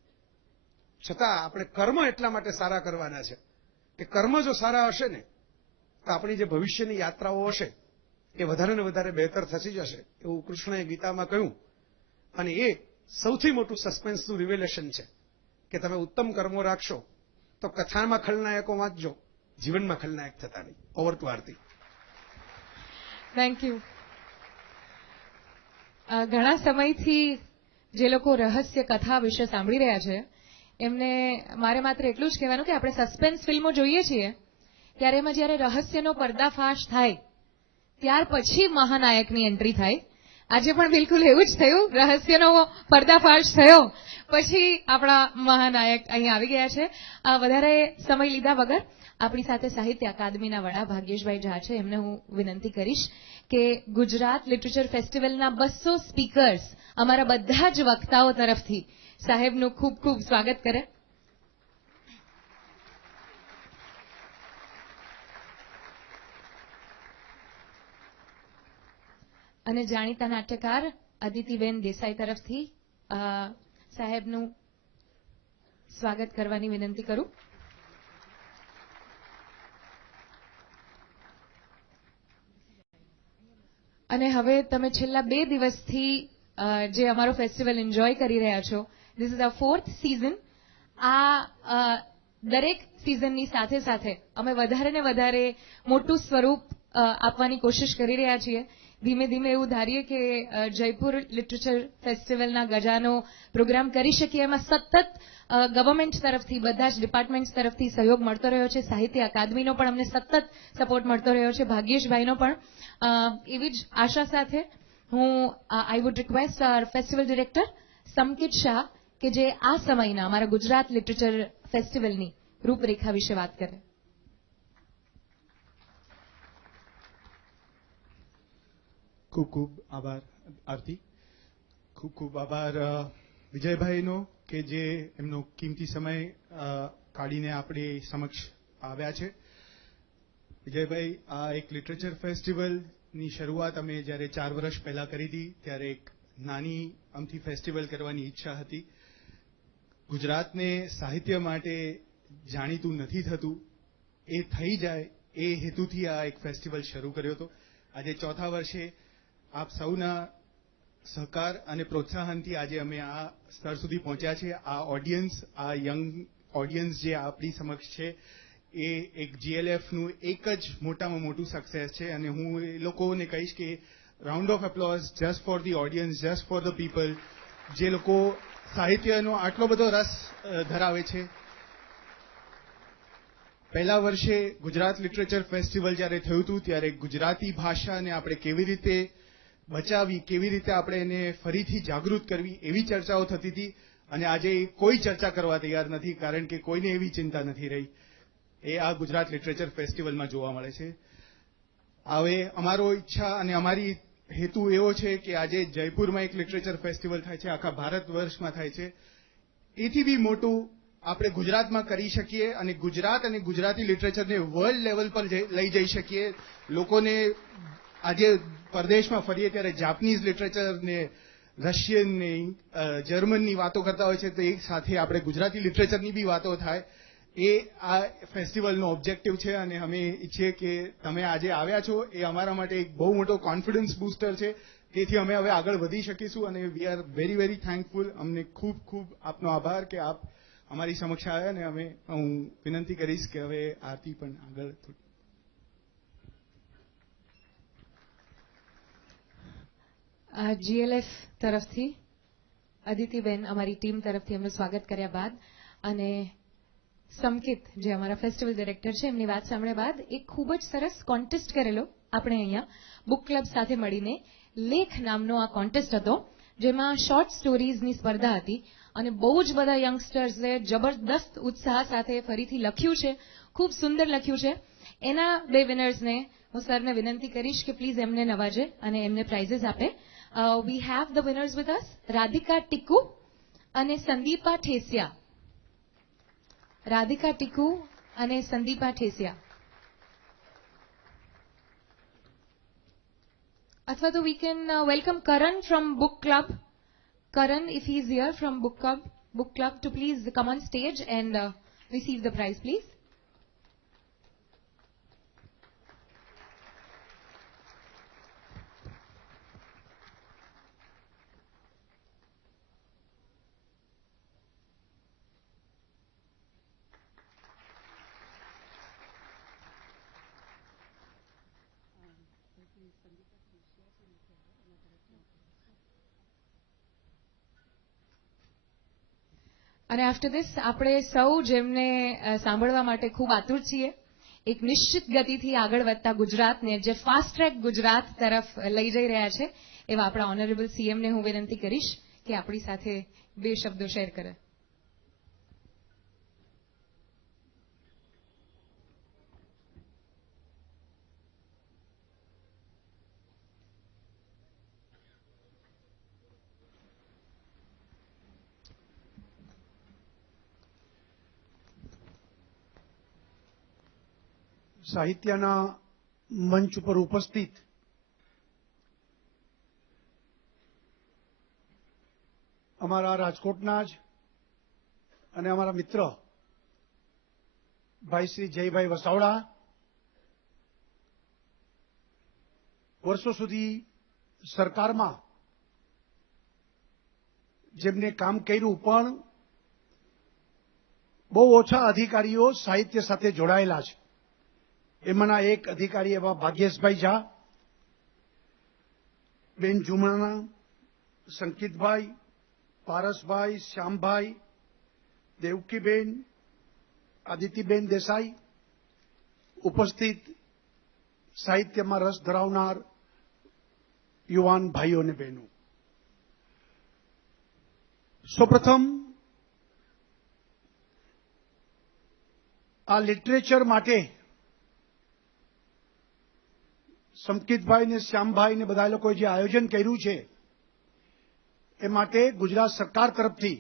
છતાં આપણે કર્મ એટલા માટે સારા કરવાના છે કે કર્મ જો સારા હશે ને તો આપણી જે ભવિષ્યની યાત્રાઓ હશે એ વધારે ને વધારે બહેતર થતી જશે, એવું કૃષ્ણએ ગીતામાં કહ્યું. અને એ સૌથી મોટું સસ્પેન્સનું રિવેલેશન છે કે તમે ઉત્તમ કર્મો રાખશો તો કથામાં ખલનાયકો વાંચજો, જીવનમાં ખલનાયક થતા નહીં. Over to Aarti. Thank you. ઘણા સમયથી જે લોકો રહસ્ય કથા વિશે સાંભળી રહ્યા છે એમને મારે માત્ર એટલું જ કહેવાનું કે આપણે સસ્પેન્સ ફિલ્મો જોઈએ છીએ ત્યારે એમાં જ્યારે રહસ્યનો પર્દાફાશ થાય ત્યાર પછી મહાનાયકની એન્ટ્રી થાય. આજે પણ બિલકુલ એવું જ થયું, રહસ્યનો પર્દાફાશ થયો પછી આપણા મહાનાયક અહીં આવી ગયા છે. વધારે સમય લીધા વગર આપણી સાથે સાહિત્ય અકાદમીના વડા ભાગ્યેશભાઈ ઝા છે, એમને હું વિનંતી કરીશ કે ગુજરાત લિટરેચર ફેસ્ટિવલના 200 સ્પીકર્સ, અમારા બધા જ વક્તાઓ તરફથી સાહેબનું ખૂબ ખૂબ સ્વાગત કરે. અને જાણીતા નાટ્યકાર અદિતિબેન દેસાઈ તરફથી સાહેબનું સ્વાગત કરવાની વિનંતી કરું. અને હવે તમે છેલ્લા 2 દિવસથી જે અમારો ફેસ્ટિવલ એન્જોય કરી રહ્યા છો, this is a 4th season. આ દરેક સિઝનની સાથે સાથે અમે વધારે ને વધારે મોટું સ્વરૂપ આપવાની કોશિશ કરી રહ્યા છીએ. ધીમે ધીમે એવું ધારીએ કે જયપુર લિટરેચર ફેસ્ટિવલના ગજાનો પ્રોગ્રામ કરી શકીએ. એમાં સતત ગવર્મેન્ટ તરફથી, બધા જ ડિપાર્ટમેન્ટ્સ તરફથી સહયોગ મળતો રહ્યો છે. સાહિત્ય અકાદમીનો પણ અમને સતત સપોર્ટ મળતો રહ્યો છે, ભાગ્યેશભાઈનો પણ. એવી જ આશા સાથે હું I would request our festival director Samkit Shah કે જે આ સમયના અમારા ગુજરાત લિટરેચર ફેસ્ટિવલની રૂપરેખા વિશે વાત કરે. ખૂબ ખૂબ આભાર આરતી, ખૂબ ખૂબ આભાર વિજયભાઈનો. કે જે એમનો કિંમતી સમય કાઢીને આપણી સમક્ષ આવ્યા છે. વિજયભાઈ, આ એક લિટરેચર ફેસ્ટિવલની શરૂઆત અમે જ્યારે 4 વર્ષ પહેલા કરી હતી ત્યારે એક નાની અમથી ફેસ્ટિવલ કરવાની ઈચ્છા હતી. ગુજરાતને સાહિત્ય માટે જાણીતું નથી થતું, એ થઈ જાય એ હેતુથી આ એક ફેસ્ટિવલ શરૂ કર્યો હતો. આજે 4થા વર્ષે આપ સૌના સહકાર અને પ્રોત્સાહનથી આજે અમે આ સ્તર સુધી પહોંચ્યા છીએ. આ ઓડિયન્સ, આ યંગ ઓડિયન્સ જે આપણી સમક્ષ છે એ એક GLFનું એક જ મોટામાં મોટું સક્સેસ છે અને હું એ લોકોને કહીશ કે round of applause just for the audience, just for the people, જે લોકો સાહિત્યનો આટલો બધો રસ ધરાવે છે. પહેલા વર્ષે ગુજરાત લિટરેચર ફેસ્ટિવલ જ્યારે થયું હતું ત્યારે ગુજરાતી ભાષાને આપણે કેવી રીતે બચાવી, કેવી રીતે આપણે એને ફરીથી જાગૃત કરવી, એવી ચર્ચાઓ થતી હતી અને આજે કોઈ ચર્ચા કરવા તૈયાર નથી, કારણ કે કોઈને એવી ચિંતા નથી રહી. એ આ ગુજરાત લિટરેચર ફેસ્ટિવલમાં જોવા મળે છે. હવે અમારો ઈચ્છા અને અમારી હેતુ એવો છે કે આજે જયપુરમાં એક લિટરેચર ફેસ્ટિવલ થાય છે, આખા ભારત વર્ષમાં થાય છે, એથી બી મોટું આપણે ગુજરાતમાં કરી શકીએ અને ગુજરાત અને ગુજરાતી લિટરેચરને વર્લ્ડ લેવલ પર લઈ જઈ શકીએ. લોકોને આજે પરદેશમાં ફરીએ ત્યારે જાપાનીઝ લિટરેચર ને રશિયન ને જર્મનની વાતો કરતા હોય છે, તો એક સાથે આપણે ગુજરાતી લિટરેચરની બી વાતો થાય. એ આ ફેસ્ટિવલનો ઓબ્જેક્ટિવ છે અને અમે ઈચ્છીએ કે તમે આજે આવ્યા છો એ અમારા માટે એક બહુ મોટો કોન્ફિડન્સ બૂસ્ટર છે. તેથી અમે હવે આગળ વધી શકીશું અને we are very very thankful. અમને ખૂબ ખૂબ આપનો આભાર કે આપ અમારી સમક્ષ આવ્યા અને હું વિનંતી કરીશ કે હવે આરતી પણ આગળ. GLF તરફથી અદિતિબેન અમારી ટીમ તરફથી એમનું સ્વાગત કર્યા બાદ અને સંકેત જે અમારા ફેસ્ટિવલ ડિરેક્ટર છે એમની વાત સાંભળ્યા બાદ એક ખૂબ જ સરસ કોન્ટેસ્ટ કરેલો આપણે અહીંયા બુક ક્લબ સાથે મળીને. લેખ નામનો આ કોન્ટેસ્ટ હતો જેમાં શોર્ટ સ્ટોરીઝની સ્પર્ધા હતી અને બહુ જ બધા યંગસ્ટર્સે જબરદસ્ત ઉત્સાહ સાથે ફરીથી લખ્યું છે, ખૂબ સુંદર લખ્યું છે. એના 2 વિનર્સને હું સરને વિનંતી કરીશ કે પ્લીઝ એમને નવાજે અને એમને પ્રાઇઝીસ આપે. We have the winners with us, Radhika Tiku અને સંદીપા ઠેસિયા. રાધિકા ટીકુ અને સંદીપા ઠેસિયા. અથવા તો we can welcome Karan from book club. Karan, if he is here from book club to please come on stage and receive the prize, please. અને after this આપણે સૌ જેમને સાંભળવા માટે ખૂબ આતુર છીએ, એક નિશ્ચિત ગતિથી આગળ વધતા ગુજરાતને જે ફાસ્ટ ટ્રેક ગુજરાત તરફ લઈ જઈ રહ્યા છે એવા આપણા ઓનરેબલ CMને હું વિનંતી કરીશ કે આપણી સાથે 2 શબ્દો શેર કરે. સાહિત્યના મંચ ઉપર ઉપસ્થિત અમારા રાજકોટના જ અને અમારા મિત્ર ભાઈ શ્રી જયભાઈ વસાવડા, વર્ષો સુધી સરકારમાં જેમને કામ કર્યું પણ બહુ ઓછા અધિકારીઓ સાહિત્ય સાથે જોડાયેલા છે. એમાંના એક અધિકારી એવા ભાગ્યેશભાઈ ઝા, બેન જુમાના, સંકિતભાઈ, પારસભાઈ, શ્યામભાઈ, દેવકીબેન, આદિતિબેન દેસાઈ, ઉપસ્થિત સાહિત્યમાં રસ ધરાવનાર યુવાન ભાઈઓ અને બહેનો, સૌપ્રથમ આ લિટરેચર માટે સંકિતભાઈ ને શ્યામભાઈ ને બધા લોકોએ જે આયોજન કર્યું છે એ માટે ગુજરાત સરકાર તરફથી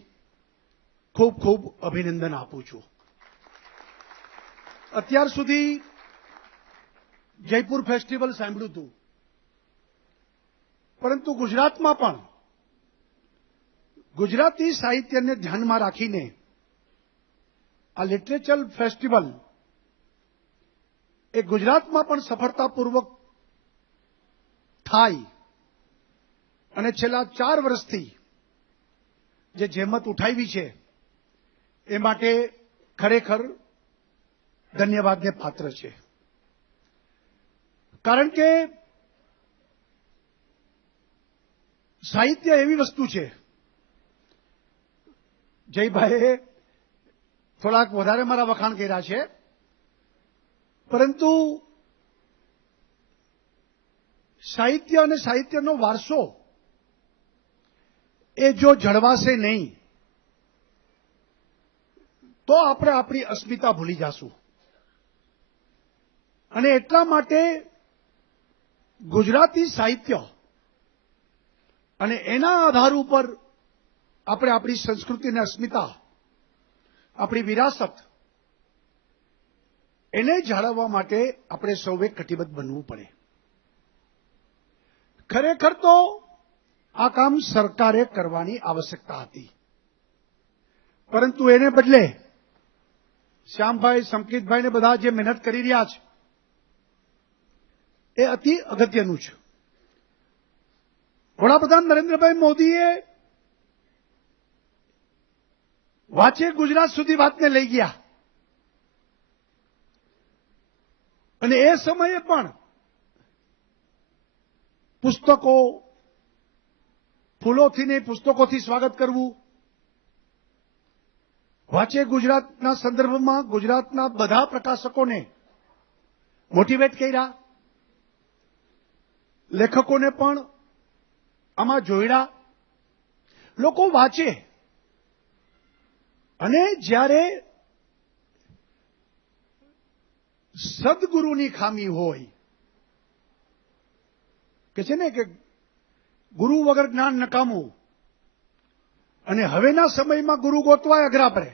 ખૂબ ખૂબ અભિનંદન આપું છું. અત્યાર સુધી જયપુર ફેસ્ટિવલ સાંભળ્યું હતું, પરંતુ ગુજરાતમાં પણ ગુજરાતી સાહિત્યને ધ્યાનમાં રાખીને આ લિટરેચર ફેસ્ટિવલ એ ગુજરાતમાં પણ સફળતાપૂર્વક થાય અને છેલ્લા 4 વર્ષથી જે જહેમત ઉઠાવી છે એ માટે ખરેખર ધન્યવાદને પાત્ર છે. કારણ કે સાહિત્ય એવી વસ્તુ છે, જયભાઈએ થોડાક વધારે મારા વખાણ કર્યા છે, પરંતુ સાહિત્ય અને સાહિત્યનો વારસો એ જો જળવાશે નહીં તો આપણે આપણી અસ્મિતા ભૂલી જાશું. અને એટલા માટે ગુજરાતી સાહિત્ય અને એના આધાર ઉપર આપણે આપણી સંસ્કૃતિ અને અસ્મિતા, આપણી વિરાસત એને જાળવવા માટે આપણે સૌએ કટિબદ્ધ બનવું પડે. ખરેખર તો આ કામ સરકારે કરવાની આવશ્યકતા હતી, પરંતુ એને બદલે શ્યામભાઈ, સંકિતભાઈ ને બધા જે મહેનત કરી રહ્યા છે એ અતિ અગત્યનું છે. વડાપ્રધાન નરેન્દ્રભાઈ મોદીએ વાંચે ગુજરાત સુધી વાતને લઈ ગયા અને એ સમયે પણ પુસ્તકો, ફૂલોથી ને પુસ્તકોથી સ્વાગત કરવું, વાંચે ગુજરાતના સંદર્ભમાં ગુજરાતના બધા પ્રકાશકોને મોટિવેટ કર્યા, લેખકોને પણ આમાં જોડ્યા. લોકો વાંચે અને જ્યારે સદગુરુની ખામી હોય, કે છે ને કે ગુરુ વગર જ્ઞાન નકામું, અને હવેના સમયમાં ગુરુ ગોતવાય અઘરા પડે,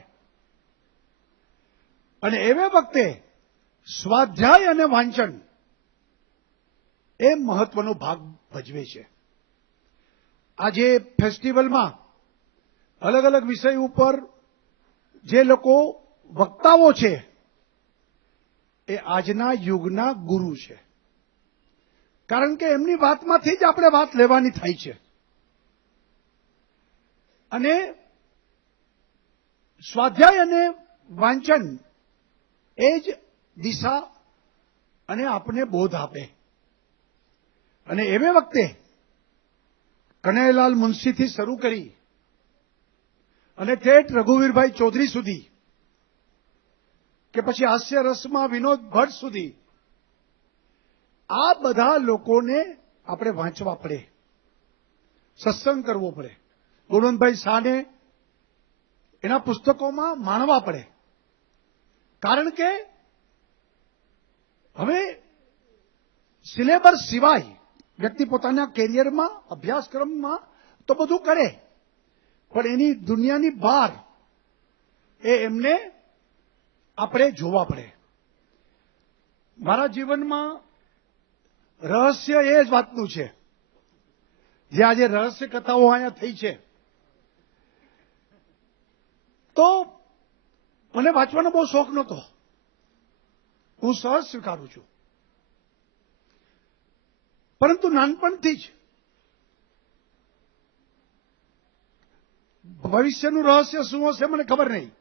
અને એવે વખતે સ્વાધ્યાય અને વાંચન એ મહત્વનો ભાગ ભજવે છે. આજે ફેસ્ટિવલમાં અલગ અલગ વિષય ઉપર જે લોકો વક્તાઓ છે એ આજના યુગના ગુરુ છે, કારણ કે એમની વાતમાંથી જ આપણે વાત લેવાની થાય છે. અને સ્વાધ્યાય અને વાંચન એ જ દિશા અને આપને બોધ આપે. અને એવે વખતે કનૈયાલાલ મુનશીથી શરૂ કરી અને ઠેઠ રઘુવીરભાઈ ચૌધરી સુધી, કે પછી હાસ્ય રસમાં વિનોદ ભટ્ટ સુધી, આ બધા લોકોને આપણે વાંચવા પડે, સત્સંગ કરવો પડે, ગુણવંતભાઈ શાહને એના પુસ્તકોમાં માણવા પડે. કારણ કે હવે સિલેબસ સિવાય વ્યક્તિ પોતાના કેરિયરમાં, અભ્યાસક્રમમાં તો બધું કરે, પણ એની દુનિયાની બહાર એ એમને આપણે જોવા પડે. મારા જીવનમાં રહસ્ય એ જ વાતનું છે, જે આજે રહસ્ય કથાઓ અહીંયા થઈ છે, તો મને વાંચવાનો બહુ શોખ નહોતો, હું સહજ સ્વીકારું છું. પરંતુ નાનપણથી જ ભવિષ્યનું રહસ્ય શું હશે મને ખબર નહીં,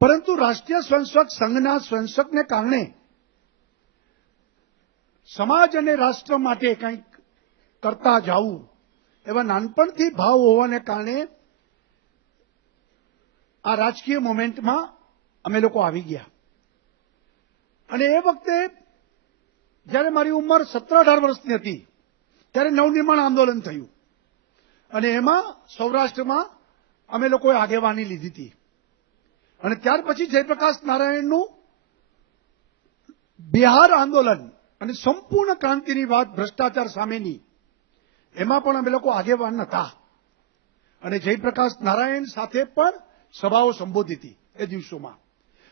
પરંતુ રાષ્ટ્રીય સ્વયંસેવક સંઘના સ્વયંસેવકને કારણે સમાજ અને રાષ્ટ્ર માટે કંઈક કરતા જાવું એવા નાનપણથી ભાવ હોવાને કારણે આ રાજકીય મોમેન્ટમાં અમે લોકો આવી ગયા. અને એ વખતે જ્યારે મારી ઉંમર 17-18 વર્ષની હતી ત્યારે નવનિર્માણ આંદોલન થયું, અને એમાં સૌરાષ્ટ્રમાં અમે લોકોએ આગેવાની લીધી હતી. અને ત્યાર પછી જયપ્રકાશ નારાયણનું બિહાર આંદોલન અને સંપૂર્ણ ક્રાંતિની વાત ભ્રષ્ટાચાર સામેની, એમાં પણ અમે લોકો આગેવાન હતા. અને જયપ્રકાશ નારાયણ સાથે પણ સભાઓ સંબોધી હતી એ દિવસોમાં.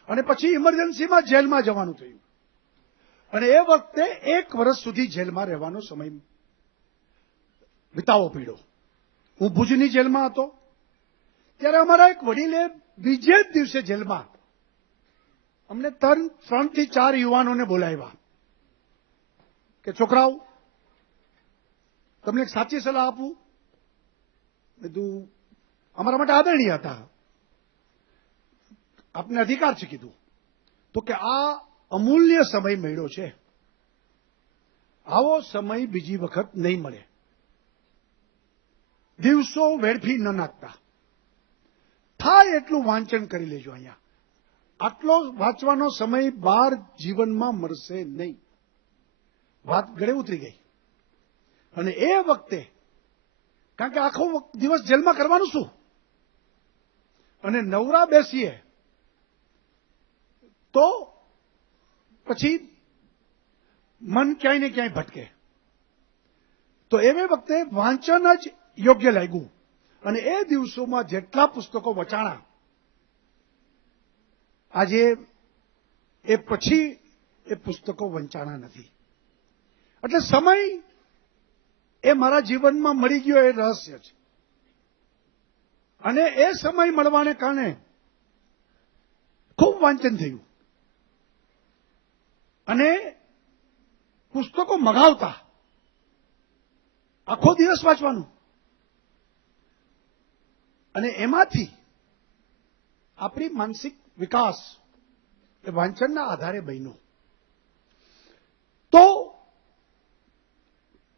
અને પછી ઇમરજન્સીમાં જેલમાં જવાનું થયું. અને એ વખતે 1 વર્ષ સુધી જેલમાં રહેવાનો સમય વિતાવવો પડ્યો. હું ભુજની જેલમાં હતો ત્યારે અમારા એક વડીલે બીજે જ દિવસે જેલમાં અમને 3 થી 4 યુવાનોને બોલાવ્યા કે છોકરાઓ, તમને એક સાચી સલાહ આપું. કીધું અમારા માટે આદરણીય હતા, આપને અધિકાર છે કીધું. તો કે આ અમૂલ્ય સમય મળ્યો છે, આવો સમય બીજી વખત નહીં મળે. દિવસો વેડફી ન નાખતા, થાય એટલું વાંચન કરી લેજો. અહીંયા આટલો વાંચવાનો સમય બહાર જીવનમાં મળશે નહીં. વાત ગળે ઉતરી ગઈ. અને એ વખતે કારણ કે આખો દિવસ જેલમાં કરવાનું શું, અને નવરા બેસીએ તો પછી મન ક્યાંય ને ક્યાંય ભટકે. તો એવે વખતે વાંચન જ યોગ્ય લાગ્યું. અને એ દિવસોમાં જેટલા પુસ્તકો વચાણા, આજે એ પછી એ પુસ્તકો વંચાણા નથી. એટલે સમય એ મારા જીવનમાં મળી ગયો એ રહસ્ય છે. અને એ સમય મળવાને કારણે ખૂબ વાંચન થયું. અને પુસ્તકો મગાવતા, આખો દિવસ વાંચવાનું. અને એમાંથી આપણી માનસિક વિકાસ એ વાંચનના આધારે બન્યો. તો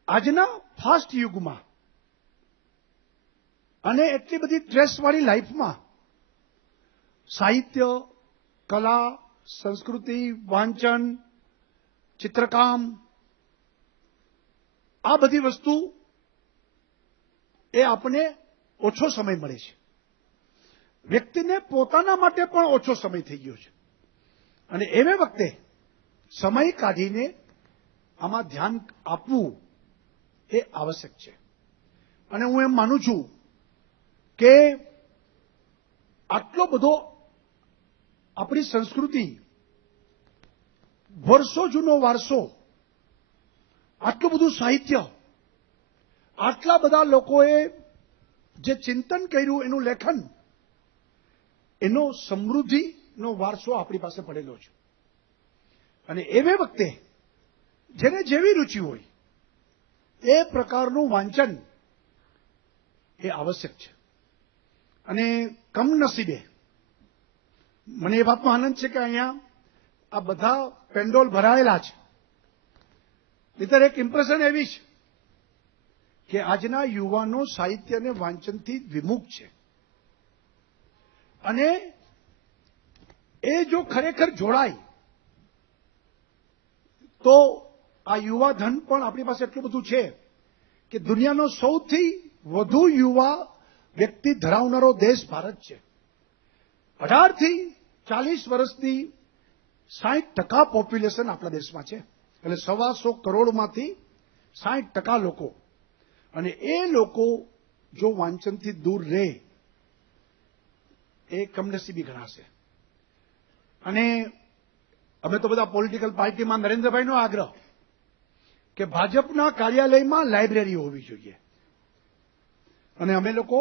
આજના ફાસ્ટ યુગમાં અને એટલી બધી સ્ટ્રેસવાળી લાઈફમાં સાહિત્ય, કલા, સંસ્કૃતિ, વાંચન, ચિત્રકામ, આ બધી વસ્તુ એ આપણને ઓછો સમય મળે છે. વ્યક્તિને પોતાના માટે પણ ઓછો સમય થઈ ગયો છે. અને એવે વખતે સમય કાઢીને આમાં ધ્યાન આપવું એ આવશ્યક છે. અને હું એમ માનું છું કે આટલો બધો આપણી સંસ્કૃતિ, વર્ષો જૂનો વારસો, આટલું બધું સાહિત્ય, આટલા બધા લોકોએ જે ચિંતન કર્યું, એનું લેખન, એનો સમૃદ્ધિનો વારસો આપણી પાસે પડેલો છે. અને એવે વખતે જેને જેવી રુચિ હોય એ પ્રકારનું વાંચન એ આવશ્યક છે. અને કમનસીબે મને એ વાતનો આનંદ છે કે અહીંયા આ બધા પેન્ડોલ ભરાયેલા છે. નહીંતર એક ઇમ્પ્રેશન એવી છે કે આજના યુવાનો સાહિત્ય અને વાંચનથી વિમુખ છે. અને એ જો ખરેખર જોડાય તો આ યુવા ધન પણ આપણી પાસે એટલું બધું છે કે દુનિયાનો સૌથી વધુ યુવા વ્યક્તિ ધરાવનારો દેશ ભારત છે. 18 થી 40 વર્ષની 60% પોપ્યુલેશન આપણા દેશમાં છે. એટલે 125 કરોડમાંથી 60% લોકો. અને એ લોકો જો વાંચનથી દૂર રહે એ કમનસીબી ગણાશે. અને અમે તો બધા પોલિટિકલ પાર્ટીમાં નરેન્દ્રભાઈનો આગ્રહ કે ભાજપના કાર્યાલયમાં લાઇબ્રેરી હોવી જોઈએ. અને અમે લોકો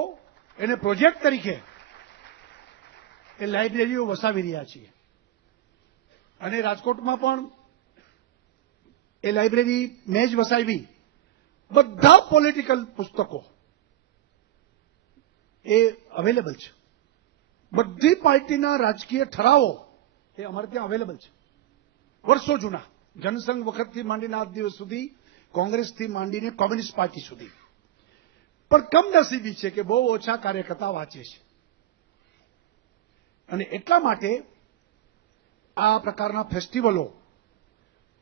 એને પ્રોજેક્ટ તરીકે એ લાઇબ્રેરીઓ વસાવી રહ્યા છીએ. અને રાજકોટમાં પણ એ લાઇબ્રેરી મેં જ વસાવી. બધા પોલિટિકલ પુસ્તકો એ અવેલેબલ છે. બધી પાર્ટીના રાજકીય ઠરાવો એ અમારે ત્યાં અવેલેબલ છે. વર્ષો જૂના, જનસંઘ વખતથી માંડીને આજ દિવસ સુધી, કોંગ્રેસથી માંડીને કોમ્યુનિસ્ટ પાર્ટી સુધી. પણ કમનસીબી છે કે બહુ ઓછા કાર્યકર્તા વાંચે છે. અને એટલા માટે આ પ્રકારના ફેસ્ટિવલો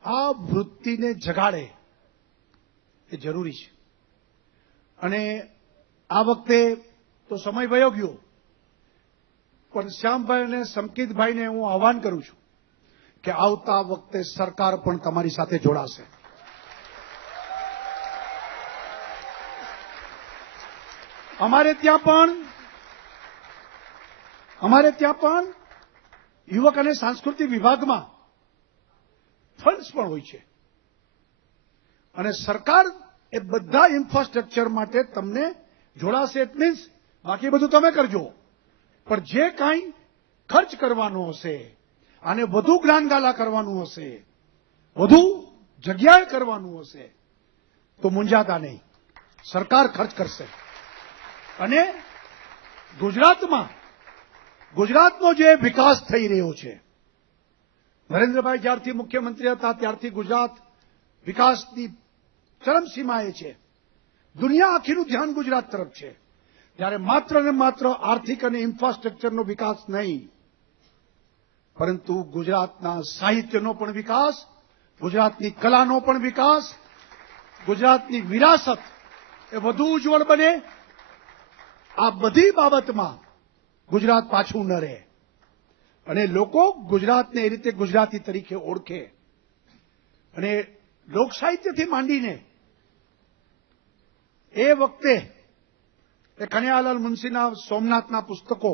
આ વૃત્તિને જગાડે એ જરૂરી છે. અને આ વખતે તો સમય વયો ગયો, પણ શ્યામભાઈ અને સંકિતભાઈને હું આહ્વાન કરું છું કે આવતા વખતે સરકાર પણ તમારી સાથે જોડાશે. અમારે ત્યાં પણ અમારે ત્યાં પણ યુવક અને સાંસ્કૃતિક વિભાગમાં ફંડ્સ પણ હોય છે અને સરકાર એ બધા ઇન્ફ્રાસ્ટ્રક્ચર માટે તમને જોડાશે. ઇટ મીન્સ બાકી બધું તમે કરજો, પણ જે કાંઈ ખર્ચ કરવાનો હશે, આને વધુ જ્ઞાનગાલા કરવાનું હશે, વધુ જગ્યાએ કરવાનું હશે, તો મૂંઝાતા નહીં, સરકાર ખર્ચ કરશે. અને ગુજરાતનો જે વિકાસ થઈ રહ્યો છે, નરેન્દ્રભાઈ જ્યારથી મુખ્યમંત્રી હતા ત્યારથી ગુજરાત વિકાસની ચરમસીમાએ છે. દુનિયા આખીનું ધ્યાન ગુજરાત તરફ છે. ત્યારે માત્ર ને માત્ર આર્થિક અને ઇન્ફ્રાસ્ટ્રક્ચરનો વિકાસ નહીં, પરંતુ ગુજરાતના સાહિત્યનો પણ વિકાસ, ગુજરાતની કલાનો પણ વિકાસ, ગુજરાતની વિરાસત એ વધુ ઉજ્જવળ બને, આ બધી બાબતમાં ગુજરાત પાછું ન રહે અને લોકો ગુજરાતને એ રીતે ગુજરાતી તરીકે ઓળખે. અને લોકસાહિત્યથી માંડીને એ વખતે એ કનૈયાલાલ મુનશીના સોમનાથના પુસ્તકો,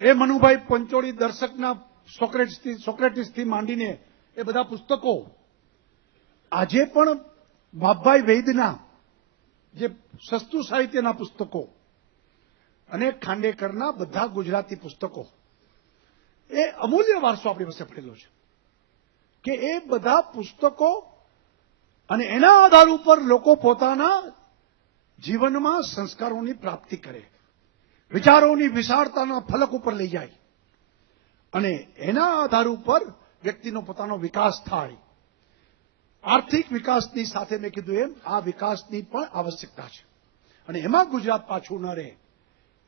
એ મનુભાઈ પંચોળી દર્શકના સોક્રેટિસથી માંડીને એ બધા પુસ્તકો, આજે પણ બાપભાઈ વૈદના જે સસ્તું સાહિત્યના પુસ્તકો અને ખાંડેકરના બધા ગુજરાતી પુસ્તકો, એ અમૂલ્ય વારસો આપણી પાસે પડેલો છે કે એ બધા પુસ્તકો અને એના આધાર ઉપર લોકો પોતાના જીવનમાં સંસ્કારોની પ્રાપ્તિ કરે, વિચારોની વિશાળતાના ફલક ઉપર લઈ જાય અને એના આધાર ઉપર વ્યક્તિનો પોતાનો વિકાસ થાય. આર્થિક વિકાસની સાથે મેં કીધું એમ આ વિકાસની પણ આવશ્યકતા છે અને એમાં ગુજરાત પાછું ન રહે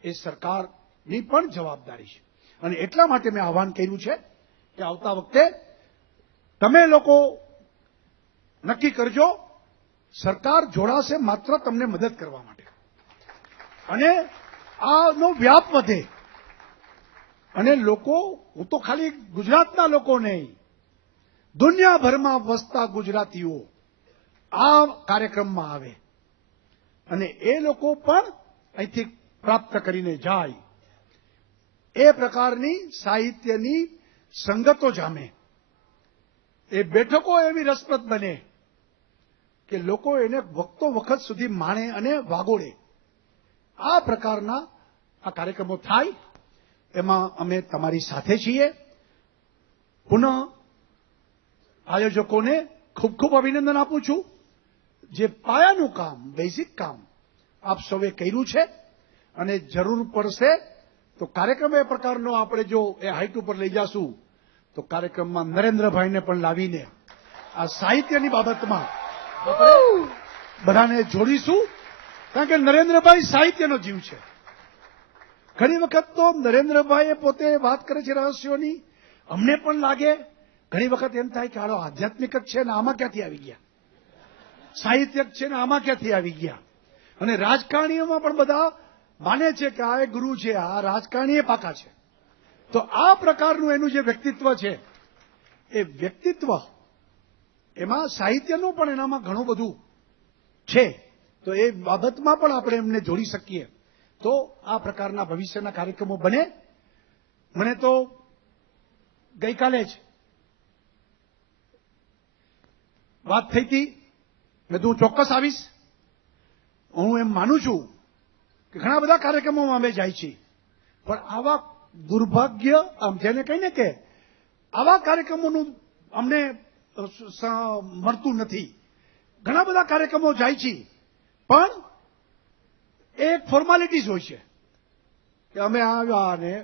એ સરકારની પણ જવાબદારી છે. અને એટલા માટે મેં આહવાન કર્યું છે કે આવતા વખતે તમે લોકો નક્કી કરજો, સરકાર જોડાશે માત્ર તમને મદદ કરવા માટે અને આનો વ્યાપ વધે અને લોકો, હું તો ખાલી ગુજરાતના લોકો નહીં, દુનિયાભરમાં વસતા ગુજરાતીઓ આ કાર્યક્રમમાં આવે અને એ લોકો પણ અહીંથી પ્રાપ્ત કરીને જાય. એ પ્રકારની સાહિત્યની સંગતો જામે, એ બેઠકો એવી રસપ્રદ બને કે લોકો એને વખતો વખત સુધી માણે અને વાગોળે. આ પ્રકારના આ કાર્યક્રમો થાય એમાં અમે તમારી સાથે છીએ. પુનઃ આયોજકોને ખૂબ ખૂબ અભિનંદન આપું છું. જે પાયાનું કામ, બેઝિક કામ આપ સૌએ કર્યું છે અને જરૂર પડશે તો કાર્યક્રમ એ પ્રકારનો આપણે જો એ હાઈટ ઉપર લઈ જશું તો કાર્યક્રમમાં નરેન્દ્રભાઈને પણ લાવીને આ સાહિત્યની બાબતમાં બધાને જોડીશું. કારણ કે નરેન્દ્રભાઈ સાહિત્યનો જીવ છે. ઘણી વખત તો નરેન્દ્રભાઈ પોતે વાત કરે છે રહસ્યોની, અમને પણ લાગે ઘણી વખત એમ થાય કે હાલો આધ્યાત્મિક જ છે ને આમાં ક્યાંથી આવી ગયા, સાહિત્યક છે ને આમાં ક્યાંથી આવી ગયા. અને રાજકારણીઓમાં પણ બધા માને છે કે આ એ ગુરુ છે, આ રાજકારણી પાકા છે. તો આ પ્રકારનું એનું જે વ્યક્તિત્વ છે એ વ્યક્તિત્વ એમાં સાહિત્યનું પણ એનામાં ઘણું બધું છે. તો એ બાબતમાં પણ આપણે એમને જોડી શકીએ તો આ પ્રકારના ભવિષ્યના કાર્યક્રમો બને. મને તો ગઈકાલે જ વાત થઈ હતી, મેં તો હું ચોક્કસ આવીશ. હું એમ માનું છું કે ઘણા બધા કાર્યક્રમોમાં અમે જાય છીએ, પણ આવા દુર્ભાગ્ય જેને કહીને કે આવા કાર્યક્રમોનું અમને મળતું નથી. ઘણા બધા કાર્યક્રમો જાય છે પણ એક ફોર્માલિટીઝ હોય છે કે અમે આવ્યા ને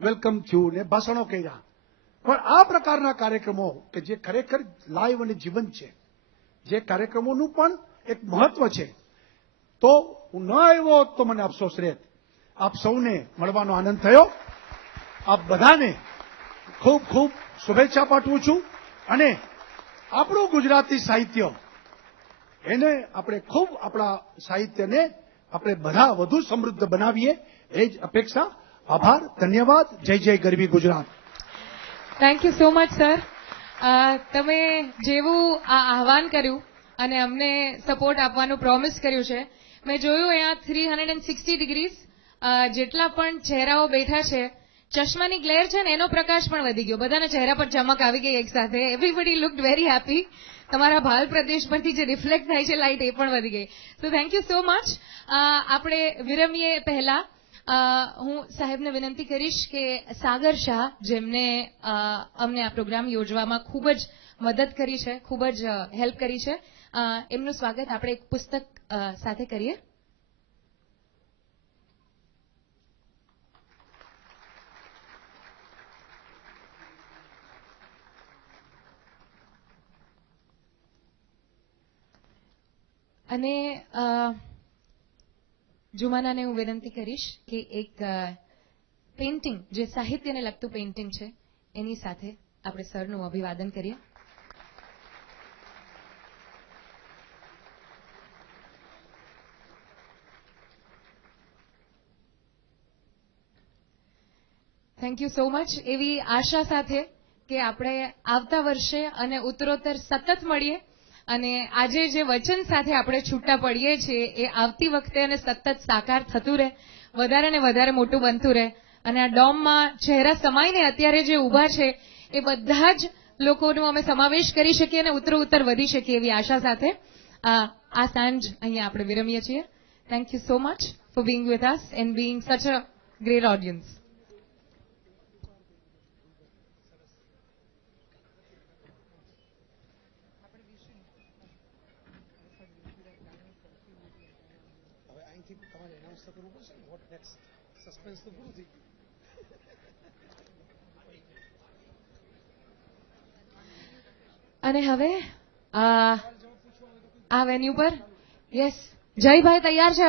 વેલકમ થયું ને ભાષણો કર્યા. પણ આ પ્રકારના કાર્યક્રમો કે જે ખરેખર લાઈવ અને જીવંત છે, જે કાર્યક્રમોનું પણ એક મહત્વ છે, તો હું ન આવ્યો હોત તો મને અફસોસ રહેત. આપ સૌને મળવાનો આનંદ થયો. આપ બધાને ખૂબ ખૂબ શુભેચ્છા પાઠવું છું અને આપણું ગુજરાતી સાહિત્ય એને આપણે ખૂબ આપણા સાહિત્યને આપણે બધા વધુ સમૃદ્ધ બનાવીએ એ જ અપેક્ષા. આભાર, ધન્યવાદ. જય જય ગરવી Gujarat. Thank you so much sir. તમે જેવું આ આહવાન કર્યું અને અમને સપોર્ટ આપવાનું પ્રોમિસ કર્યું છે, મેં જોયું અહીંયા 360 ડિગ્રીઝ જેટલા પણ ચહેરાઓ બેઠા છે, ચશ્માની ગ્લેર છે ને એનો પ્રકાશ પણ વધી ગયો. બધાના ચહેરા પર ચમક આવી ગઈ એક સાથે. Everybody looked very happy. તમારા ભાલ પ્રદેશ પરથી જે રિફ્લેક્ટ થાય છે લાઇટ, એ પણ વધી ગઈ. So thank you so much. આપણે વિરમીએ પહેલા હું સાહેબને વિનંતી કરીશ કે સાગર શાહ, જેમને અમને આ પ્રોગ્રામ યોજવામાં ખૂબ જ મદદ કરી છે, ખૂબ જ હેલ્પ કરી છે, એમનું સ્વાગત આપણે એક પુસ્તક સાથે કરીએ. અને જુમાનાને હું વિનંતી કરીશ કે એક પેઇન્ટિંગ, જે સાહિત્યને લગતું પેઇન્ટિંગ છે, એની સાથે આપણે સરનું અભિવાદન કરીએ. Thank you so much. એવી આશા સાથે કે આપણે આવતા વર્ષે અને ઉત્તરોત્તર સતત મળીએ, અને આજે જે વચન સાથે આપણે છૂટા પડીએ છીએ એ આવતી વખતે અને સતત સાકાર થતું રહે, વધારે ને વધારે મોટું બનતું રહે, અને આ ડોમમાં ચહેરા સમાઈને અત્યારે જે ઊભા છે એ બધા જ લોકોનો અમે સમાવેશ કરી શકીએ અને ઉત્તરોત્તર વધી શકીએ એવી આશા સાથે આ સાંજ અહીંયા આપણે વિરમીએ છીએ. Thank you so much for being with us and being such a great audience. હવે અહીંથી તમારે એનાઉન્સ તો કરવું પડશે ને, વોટ નેક્સ્ટ. સસ્પેન્સ તો પૂરું થઈ ગયું. અને હવે આ વેન્યુ પર યસ, જયભાઈ તૈયાર છે.